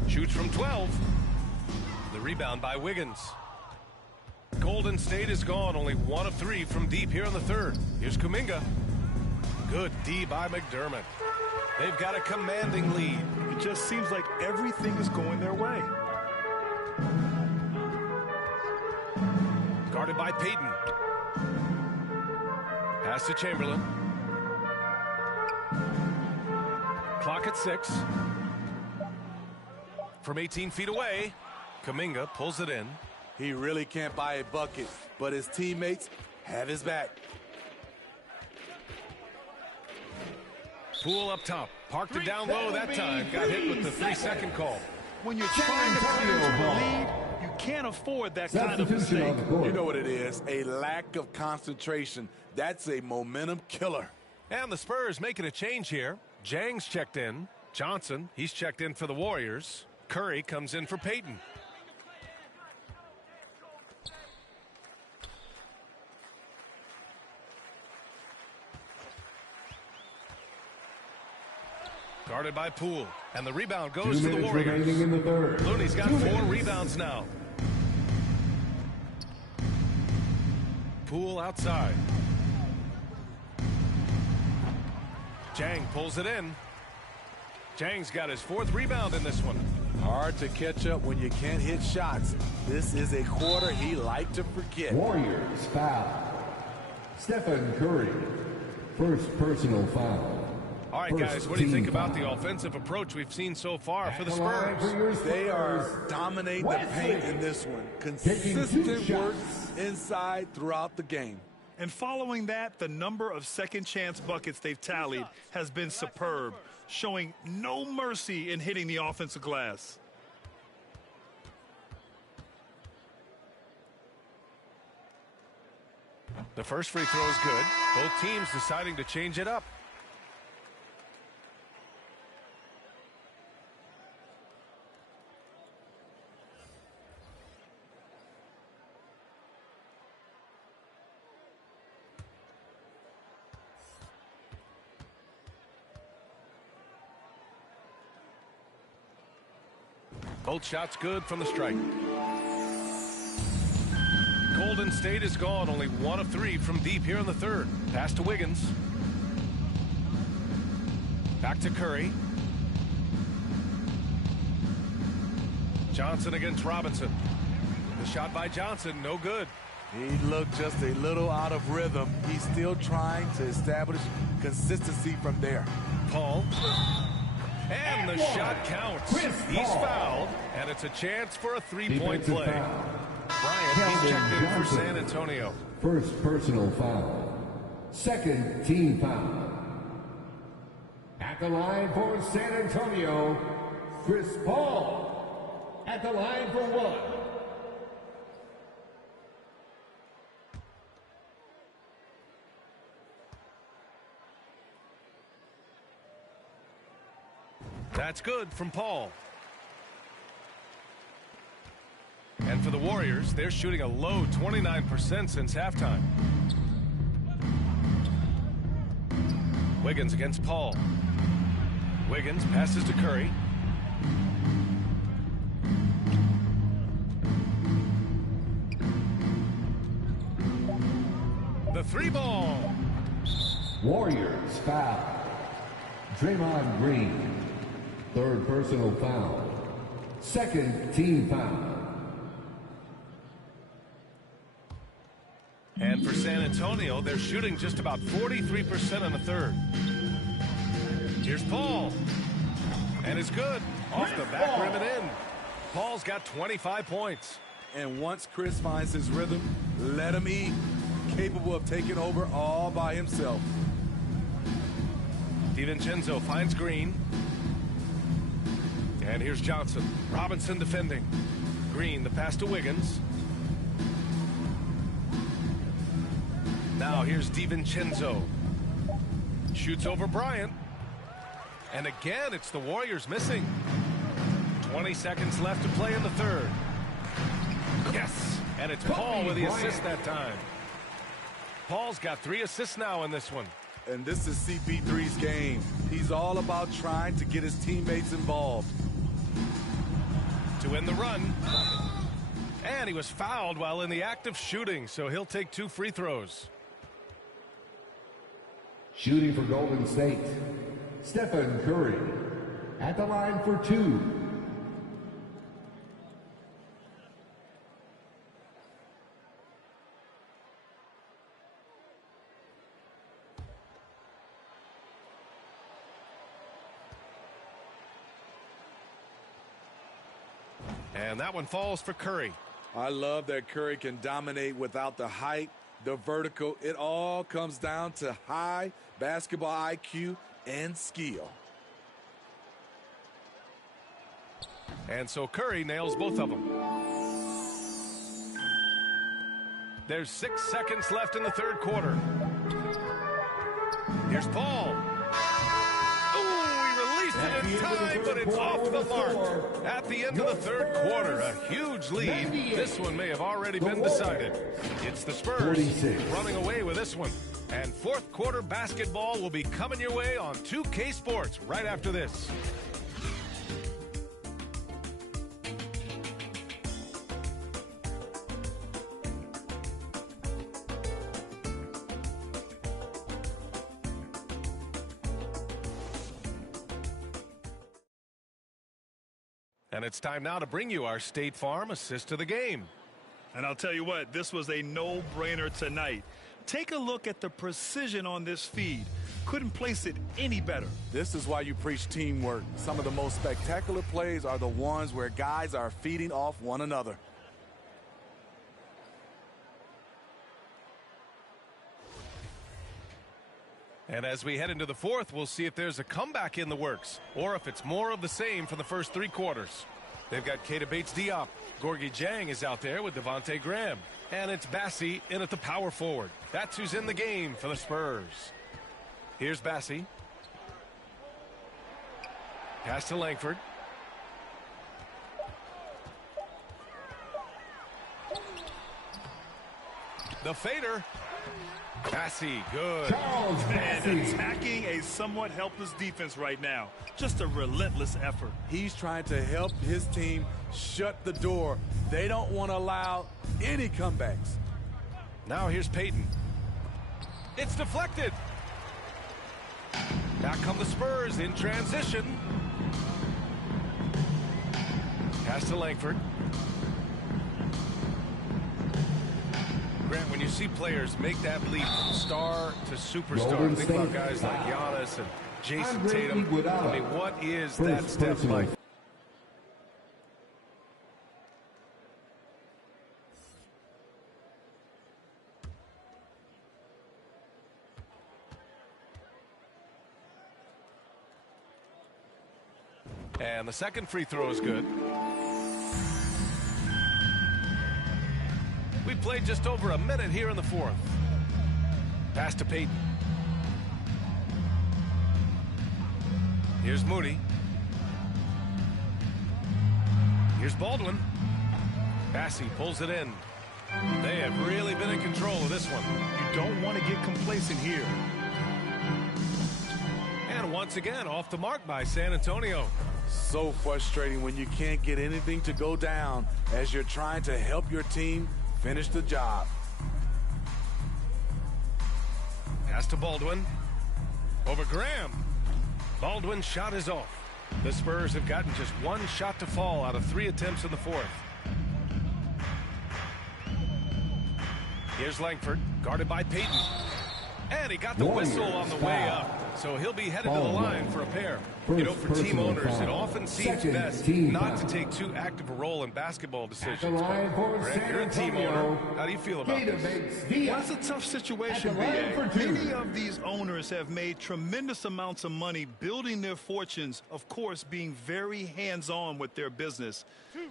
Shoots from 12. The rebound by Wiggins. Golden State is gone. Only 1 of 3 from deep here in the third. Here's Kuminga. Good D by McDermott. They've got a commanding lead. It just seems like everything is going their way. Guarded by Payton. Pass to Chamberlain. Clock at 6. From 18 feet away, Kuminga pulls it in. He really can't buy a bucket, but his teammates have his back. Poole up top. Parked it down low that time. Got hit with the 3-second call. When you're trying to clinch the lead, you can't afford that kind of mistake. You know what it is, a lack of concentration. That's a momentum killer. And the Spurs making a change here. Jang's checked in. Johnson, he's checked in for the Warriors. Curry comes in for Payton. Guarded by Poole. And the rebound goes to the Warriors. In the third. Looney's got 4 rebounds now. Poole outside. Jang pulls it in. Jang's got his 4th rebound in this one. Hard to catch up when you can't hit shots. This is a quarter he liked to forget. Warriors foul. Stephen Curry. First personal foul. All right, guys, what do you think about the offensive approach we've seen so far for the Spurs? They are dominating the paint in this one. Consistent work inside throughout the game. And following that, the number of second chance buckets they've tallied has been superb, showing no mercy in hitting the offensive glass. The first free throw is good. Both teams deciding to change it up. Both shots good from the strike. Golden State is gone. Only 1 of 3 from deep here in the third. Pass to Wiggins. Back to Curry. Johnson against Robinson. The shot by Johnson, no good. He looked just a little out of rhythm. He's still trying to establish consistency from there. Paul. And the shot counts. He's fouled, and it's a chance for a 3-point play. Bryant, he's checked in for San Antonio. First personal foul. Second team foul. At the line for San Antonio, Chris Paul. At the line for 1. That's good from Paul. And for the Warriors, they're shooting a low 29% since halftime. Wiggins against Paul. Wiggins passes to Curry. The three ball. Warriors foul. Draymond Green. Third personal foul. Second team foul. And for San Antonio, they're shooting just about 43% in the third. Here's Paul. And it's good. Off the back rim and in. Paul's got 25 points. And once Chris finds his rhythm, let him eat. Capable of taking over all by himself. DiVincenzo finds Green. And here's Johnson. Robinson defending. Green, the pass to Wiggins. Now here's DiVincenzo. Shoots over Bryant. And again, it's the Warriors missing. 20 seconds left to play in the third. Yes! And it's Paul with the assist that time. Paul's got 3 assists now in this one. And this is CP3's game. He's all about trying to get his teammates involved. To end the run. And he was fouled while in the act of shooting, so he'll take 2 free throws. Shooting for Golden State, Stephen Curry at the line for 2. And that one falls for Curry. I love that Curry can dominate without the height, the vertical. It all comes down to high basketball IQ and skill. And so Curry nails both of them. There's 6 seconds left in the third quarter. Here's Paul. In time, but it's off the mark. At the end of the third quarter, a huge lead. This one may have already been decided. It's the Spurs running away with this one. And fourth quarter basketball will be coming your way on 2K Sports right after this. And it's time now to bring you our State Farm assist to the game. And I'll tell you what, this was a no-brainer tonight. Take a look at the precision on this feed. Couldn't place it any better. This is why you preach teamwork. Some of the most spectacular plays are the ones where guys are feeding off one another. And as we head into the fourth, we'll see if there's a comeback in the works or if it's more of the same for the first 3 quarters. They've got Keita Bates-Diop. Gorgui Dieng is out there with Devontae Graham. And it's Bassie in at the power forward. That's who's in the game for the Spurs. Here's Bassie. Pass to Langford. The fader. Bassie, good. And attacking a somewhat helpless defense right now. Just a relentless effort. He's trying to help his team shut the door. They don't want to allow any comebacks. Now here's Payton. It's deflected. Now come the Spurs in transition. Pass to Langford. Grant, when you see players make that leap from star to superstar, think about guys like Giannis and Jason Tatum. I mean, what is that step like? And the second free throw is good. We played just over a minute here in the fourth. Pass to Payton. Here's Moody. Here's Baldwin. Bassey pulls it in. They have really been in control of this one. You don't want to get complacent here. And once again, off the mark by San Antonio. So frustrating when you can't get anything to go down as you're trying to help your team finish the job. Pass to Baldwin. Over Graham. Baldwin's shot is off. The Spurs have gotten just one shot to fall out of 3 attempts in the fourth. Here's Langford, guarded by Payton. And he got the whistle on the way up. So he'll be headed to the line for a pair. You know, for team owners, it often seems best not to take too active a role in basketball decisions. Grant, you're a team owner. How do you feel about this? Well, it's a tough situation, B.A. Many of these owners have made tremendous amounts of money building their fortunes, of course, being very hands-on with their business.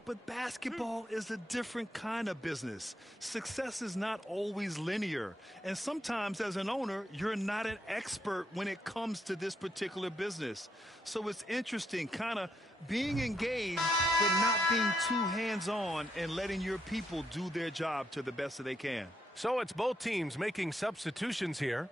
But basketball is a different kind of business. Success is not always linear. And sometimes as an owner, you're not an expert when it comes to this particular business. So it's interesting kind of being engaged but not being too hands-on and letting your people do their job to the best that they can. So it's both teams making substitutions here.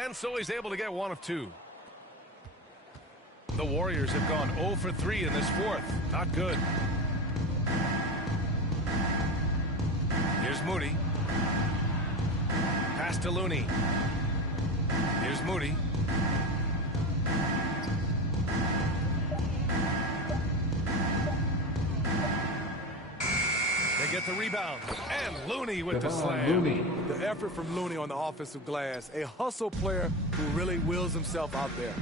And so he's able to get 1 of 2. The Warriors have gone 0 for 3 in this fourth. Not good. Here's Moody. Pass to Looney. Here's Moody. They get the rebound. And Looney with the slam. The effort from Looney on the offensive glass. A hustle player who really wills himself out there.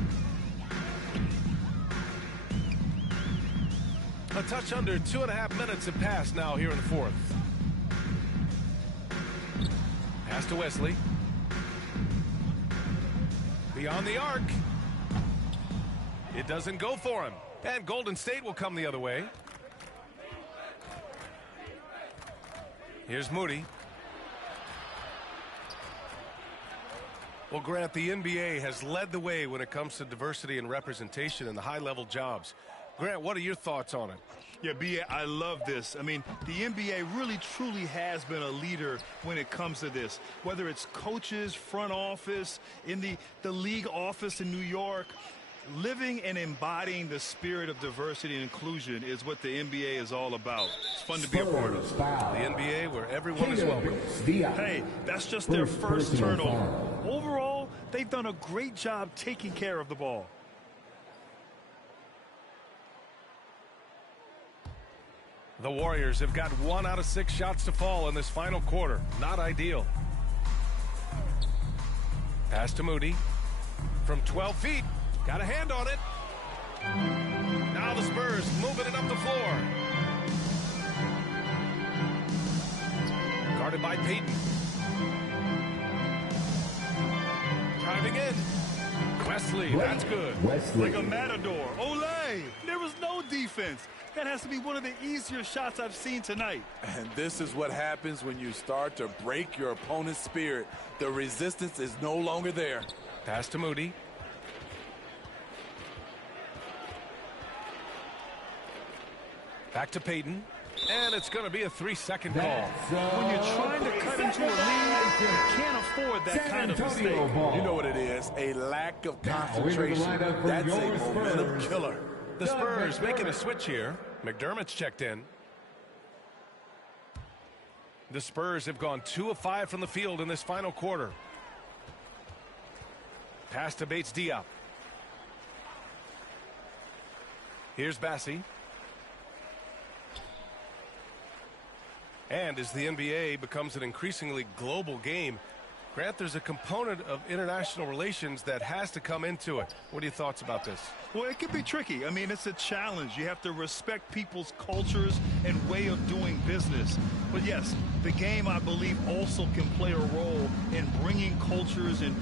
A touch under 2.5 minutes have passed now here in the fourth. Pass to Wesley. Beyond the arc. It doesn't go for him. And Golden State will come the other way. Here's Moody. Well, Grant, the NBA has led the way when it comes to diversity and representation in the high-level jobs. Grant, what are your thoughts on it? Yeah, B.A., I love this. I mean, the NBA really, truly has been a leader when it comes to this. Whether it's coaches, front office, in the league office in New York, living and embodying the spirit of diversity and inclusion is what the NBA is all about. It's fun to be a part of. The NBA where everyone is welcome. Hey, that's just their first turnover. Overall, they've done a great job taking care of the ball. The Warriors have got 1 out of 6 shots to fall in this final quarter. Not ideal. Pass to Moody. From 12 feet. Got a hand on it. Now the Spurs moving it up the floor. Guarded by Payton. Driving in. Wesley, that's good. Like a matador. Olay! There was no defense. That has to be one of the easier shots I've seen tonight. And this is what happens when you start to break your opponent's spirit. The resistance is no longer there. Pass to Moody. Back to Payton. And it's going to be a 3-second call. When you're trying to cut into a lead, you can't afford that kind of mistake. You know what it is, a lack of concentration. That's a momentum killer. The Spurs making a switch here. McDermott's checked in. The Spurs have gone 2 of 5 from the field in this final quarter. Pass to Bates-Diop. Here's Bassey. And as the NBA becomes an increasingly global game, Grant, there's a component of international relations that has to come into it. What are your thoughts about this? Well, it can be tricky. I mean, it's a challenge. You have to respect people's cultures and way of doing business. But yes, the game, I believe, also can play a role in bringing cultures in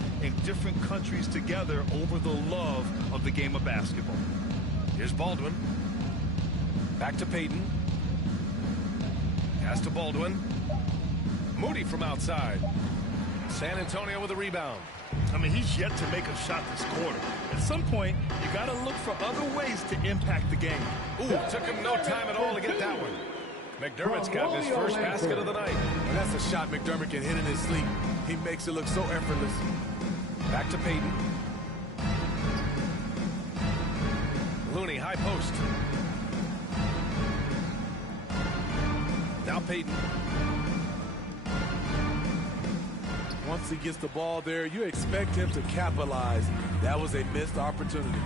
different countries together over the love of the game of basketball. Here's Baldwin. Back to Payton. Pass to Baldwin. Moody from outside. San Antonio with a rebound. I mean, he's yet to make a shot this quarter. At some point, you got to look for other ways to impact the game. Ooh, took him no time at all to get that one. McDermott's got his first basket of the night. And that's a shot McDermott can hit in his sleep. He makes it look so effortless. Back to Payton. Looney, high post. Now Payton. Once he gets the ball there, you expect him to capitalize. That was a missed opportunity.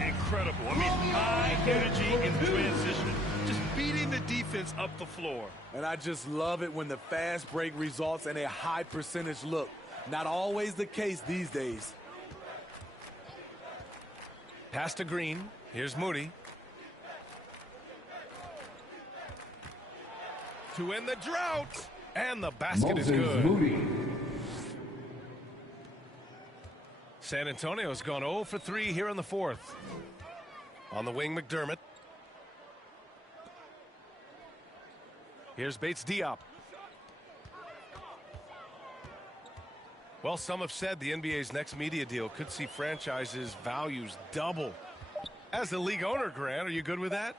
Incredible. I mean, high energy in transition. Just beating the defense up the floor. And I just love it when the fast break results in a high percentage look. Not always the case these days. Pass to Green. Here's Moody. To end the drought. And the basket is good. Moody. San Antonio's gone 0 for 3 here in the fourth. On the wing, McDermott. Here's Bates Diop. Well, some have said the NBA's next media deal could see franchises' values double. As the league owner, Grant, are you good with that?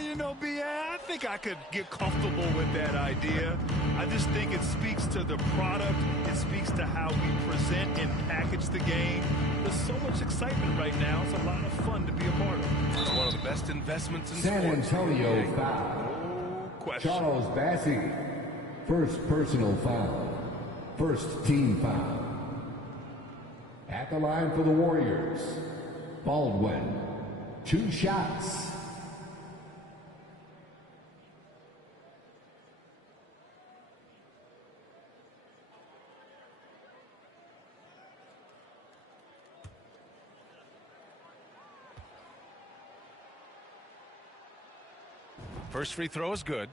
You know, B.A., I think I could get comfortable with that idea. I just think it speaks to the product. It speaks to how we present and package the game. There's so much excitement right now. It's a lot of fun to be a part of. It's one of the best investments in San sports. Antonio foul. No question. Charles Bassey. First personal foul. First team foul. At the line for the Warriors. Baldwin. 2 shots. First free throw is good.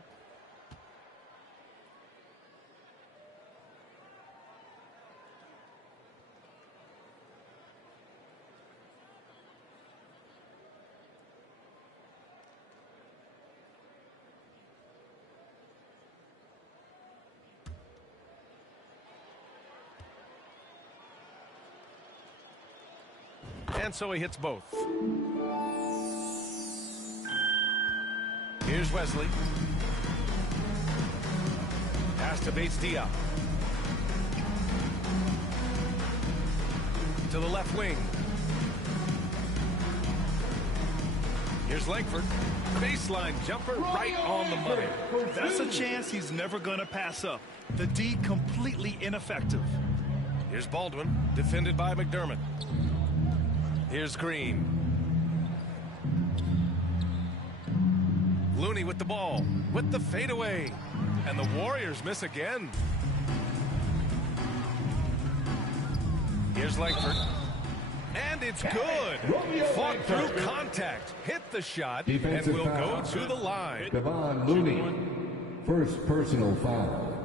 And so he hits both. Here's Wesley. Pass to Bates Diop. To the left wing. Here's Langford. Baseline jumper right on the money. That's a chance he's never going to pass up. The D completely ineffective. Here's Baldwin, defended by McDermott. Here's Green. Looney with the ball, with the fadeaway. And the Warriors miss again. Here's Langford. And it's good. Fought through contact. Hit the shot. Defensive and will foul. go to the line. Devon Looney. First personal foul.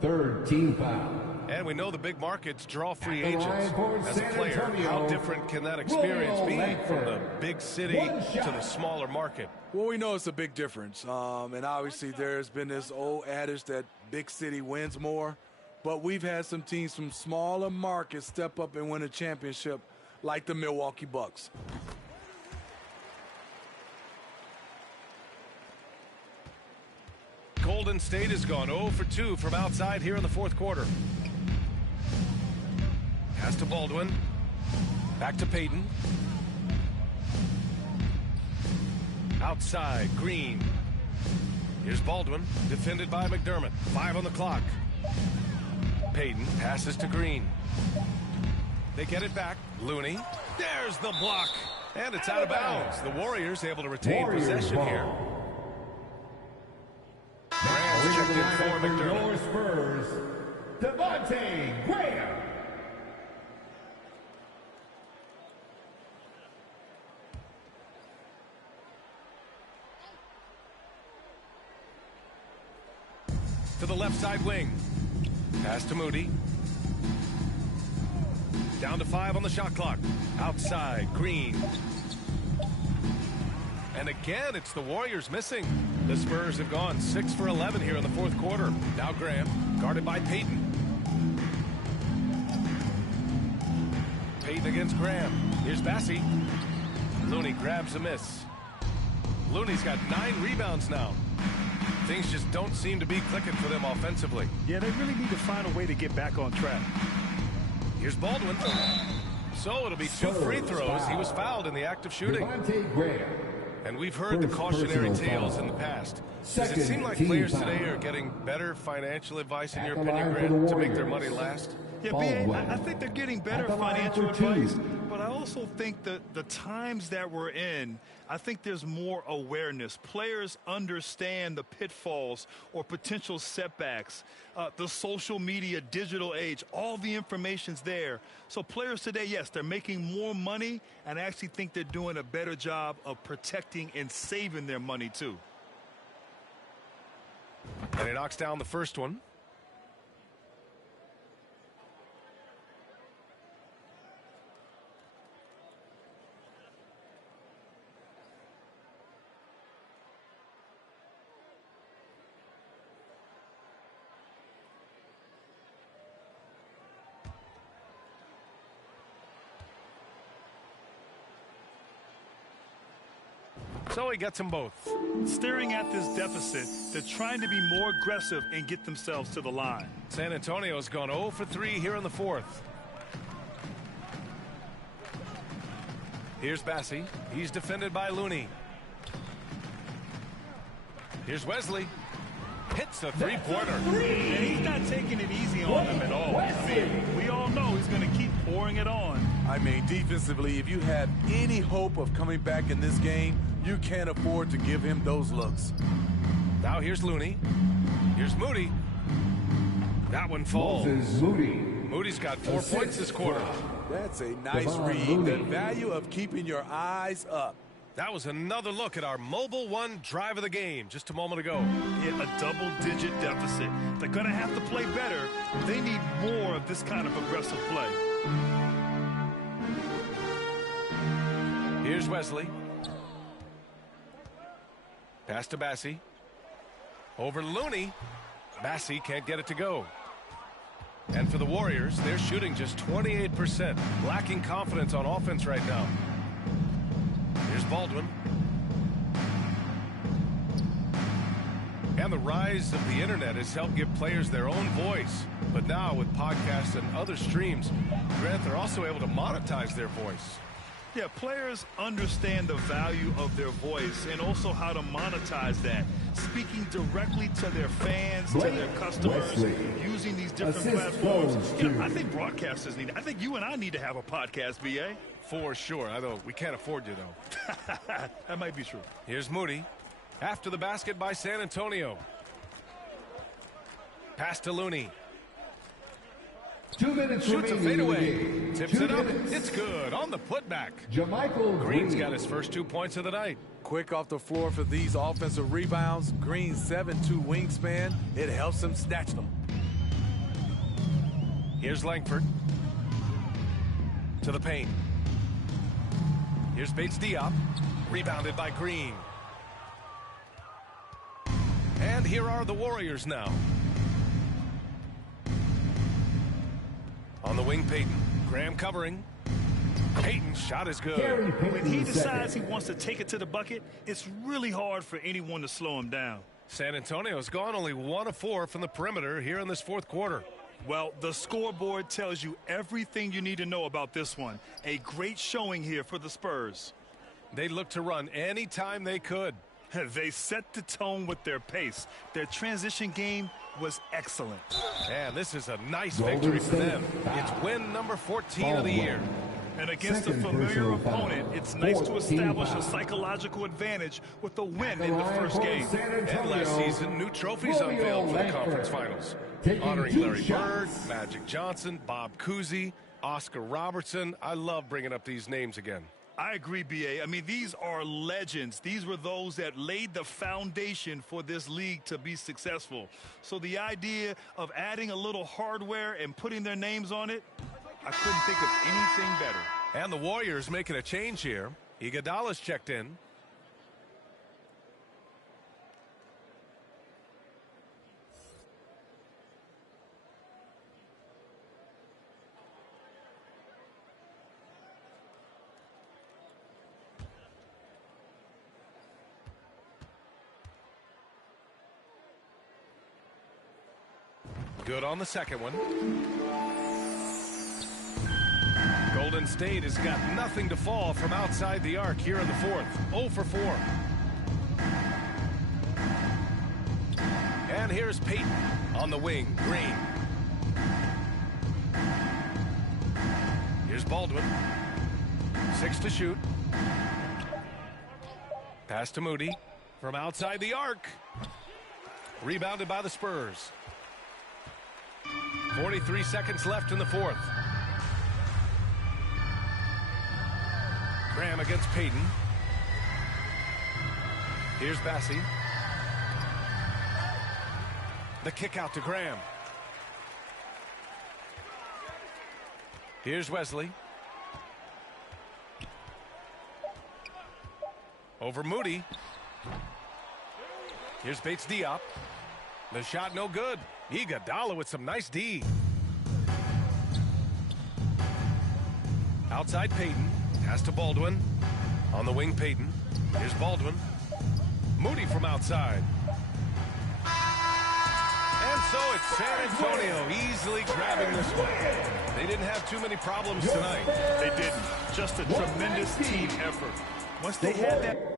Third team foul. And we know the big markets draw free At the agents. line for As a San player, Antonio, how different can that experience be from the Langford. big city One to shot. the smaller market? Well, we know it's a big difference. And obviously there's been this old adage that big city wins more. But we've had some teams from smaller markets step up and win a championship like the Milwaukee Bucks. Golden State has gone 0 for 2 from outside here in the fourth quarter. Pass to Baldwin. Back to Payton. Outside, Green. Here's Baldwin, defended by McDermott. 5 on the clock. Payton passes to Green. They get it back. Looney. There's the block. And it's out of bounds. The Warriors able to retain possession here. Rams checked in for McDermott. Your Spurs, Devontae Graham. To the left side wing. Pass to Moody. Down to 5 on the shot clock. Outside, Green. And again, it's the Warriors missing. The Spurs have gone 6 for 11 here in the fourth quarter. Now Graham, guarded by Payton. Payton against Graham. Here's Bassey. Looney grabs a miss. Looney's got 9 rebounds now. Things just don't seem to be clicking for them offensively. Yeah, they really need to find a way to get back on track. Here's Baldwin. So it'll be 2 free throws. He was fouled in the act of shooting. Devontae Graham. And we've heard the cautionary tales in the past. Does it seem like players today are getting better financial advice, in your opinion, Grant, to make their money last? Yeah, I think they're getting better financial advice, but I also think that the times that we're in, I think there's more awareness. Players understand the pitfalls or potential setbacks, the social media, digital age, all the information's there. So players today, yes, they're making more money, and I actually think they're doing a better job of protecting and saving their money too. And he knocks down the first one. So he gets them both. Staring at this deficit, they're trying to be more aggressive and get themselves to the line. San Antonio's gone 0 for 3 here in the fourth. Here's Bassey. He's defended by Looney. Here's Wesley. Hits the three-pointer. And he's not taking it easy on them at all. I mean, we all know he's going to keep pouring it on. I mean, defensively, if you have any hope of coming back in this game, you can't afford to give him those looks. Now here's Looney. Here's Moody. That one falls. Moody's got 4 points this quarter. That's a nice read. The value of keeping your eyes up. That was another look at our Mobile One drive of the game just a moment ago. Yeah, a double-digit deficit. They're going to have to play better. They need more of this kind of aggressive play. Here's Wesley. Pass to Bassey. Over Looney. Bassey can't get it to go. And for the Warriors, they're shooting just 28%. Lacking confidence on offense right now. Here's Baldwin. And the rise of the internet has helped give players their own voice. But now with podcasts and other streams, Grant, they're also able to monetize their voice. Yeah, players understand the value of their voice and also how to monetize that. Speaking directly to their fans, to their customers, using these different platforms. I think broadcasters need it. I think you and I need to have a podcast, BA. For sure, although we can't afford you, though. That might be true. Here's Moody. After the basket by San Antonio. Pass to Looney. 2 minutes Shoots a fadeaway. remaining. Tips it up. It's good on the putback. Jermichael Green's got his first 2 points of the night. Quick off the floor for these offensive rebounds. Green's 7'2" wingspan. It helps him snatch them. Here's Langford. To the paint. Here's Bates Diop. Rebounded by Green. And here are the Warriors now. On the wing, Payton. Graham covering. Payton's shot is good. When he decides he wants to take it to the bucket, it's really hard for anyone to slow him down. San Antonio's gone only 1 of 4 from the perimeter here in this fourth quarter. Well, the scoreboard tells you everything you need to know about this one. A great showing here for the Spurs. They looked to run any time they could. They set the tone with their pace. Their transition game was excellent. And this is a nice victory for them. It's win number 14 of the year. And against a Second familiar personal opponent, foul. it's nice to 14 establish a foul. psychological advantage with a win At the in the line first for game. San And Antonio, last season, new trophies Romeo unveiled for the Langford. conference finals. Taking Honoring 2 Larry Bird, shots. Magic Johnson, Bob Cousy, Oscar Robertson. I love bringing up these names again. I agree, B.A. I mean, these are legends. These were those that laid the foundation for this league to be successful. So the idea of adding a little hardware and putting their names on it, I couldn't think of anything better. And the Warriors making a change here. Iguodala's checked in. Good on the second one. Golden State has got nothing to fall from outside the arc here in the fourth. 0 for 4. And here's Peyton on the wing. Green. Here's Baldwin. 6 to shoot. Pass to Moody from outside the arc. Rebounded by the Spurs. 43 seconds left in the fourth. Graham against Payton. Here's Bassey. The kick out to Graham. Here's Wesley. Over Moody. Here's Bates Diop. The shot no good. Iguodala with some nice D. Outside Payton. Pass to Baldwin. On the wing, Payton. Here's Baldwin. Moody from outside. And so it's San Antonio easily grabbing this one. They didn't have too many problems tonight. They didn't. Just a tremendous team effort. Once they had that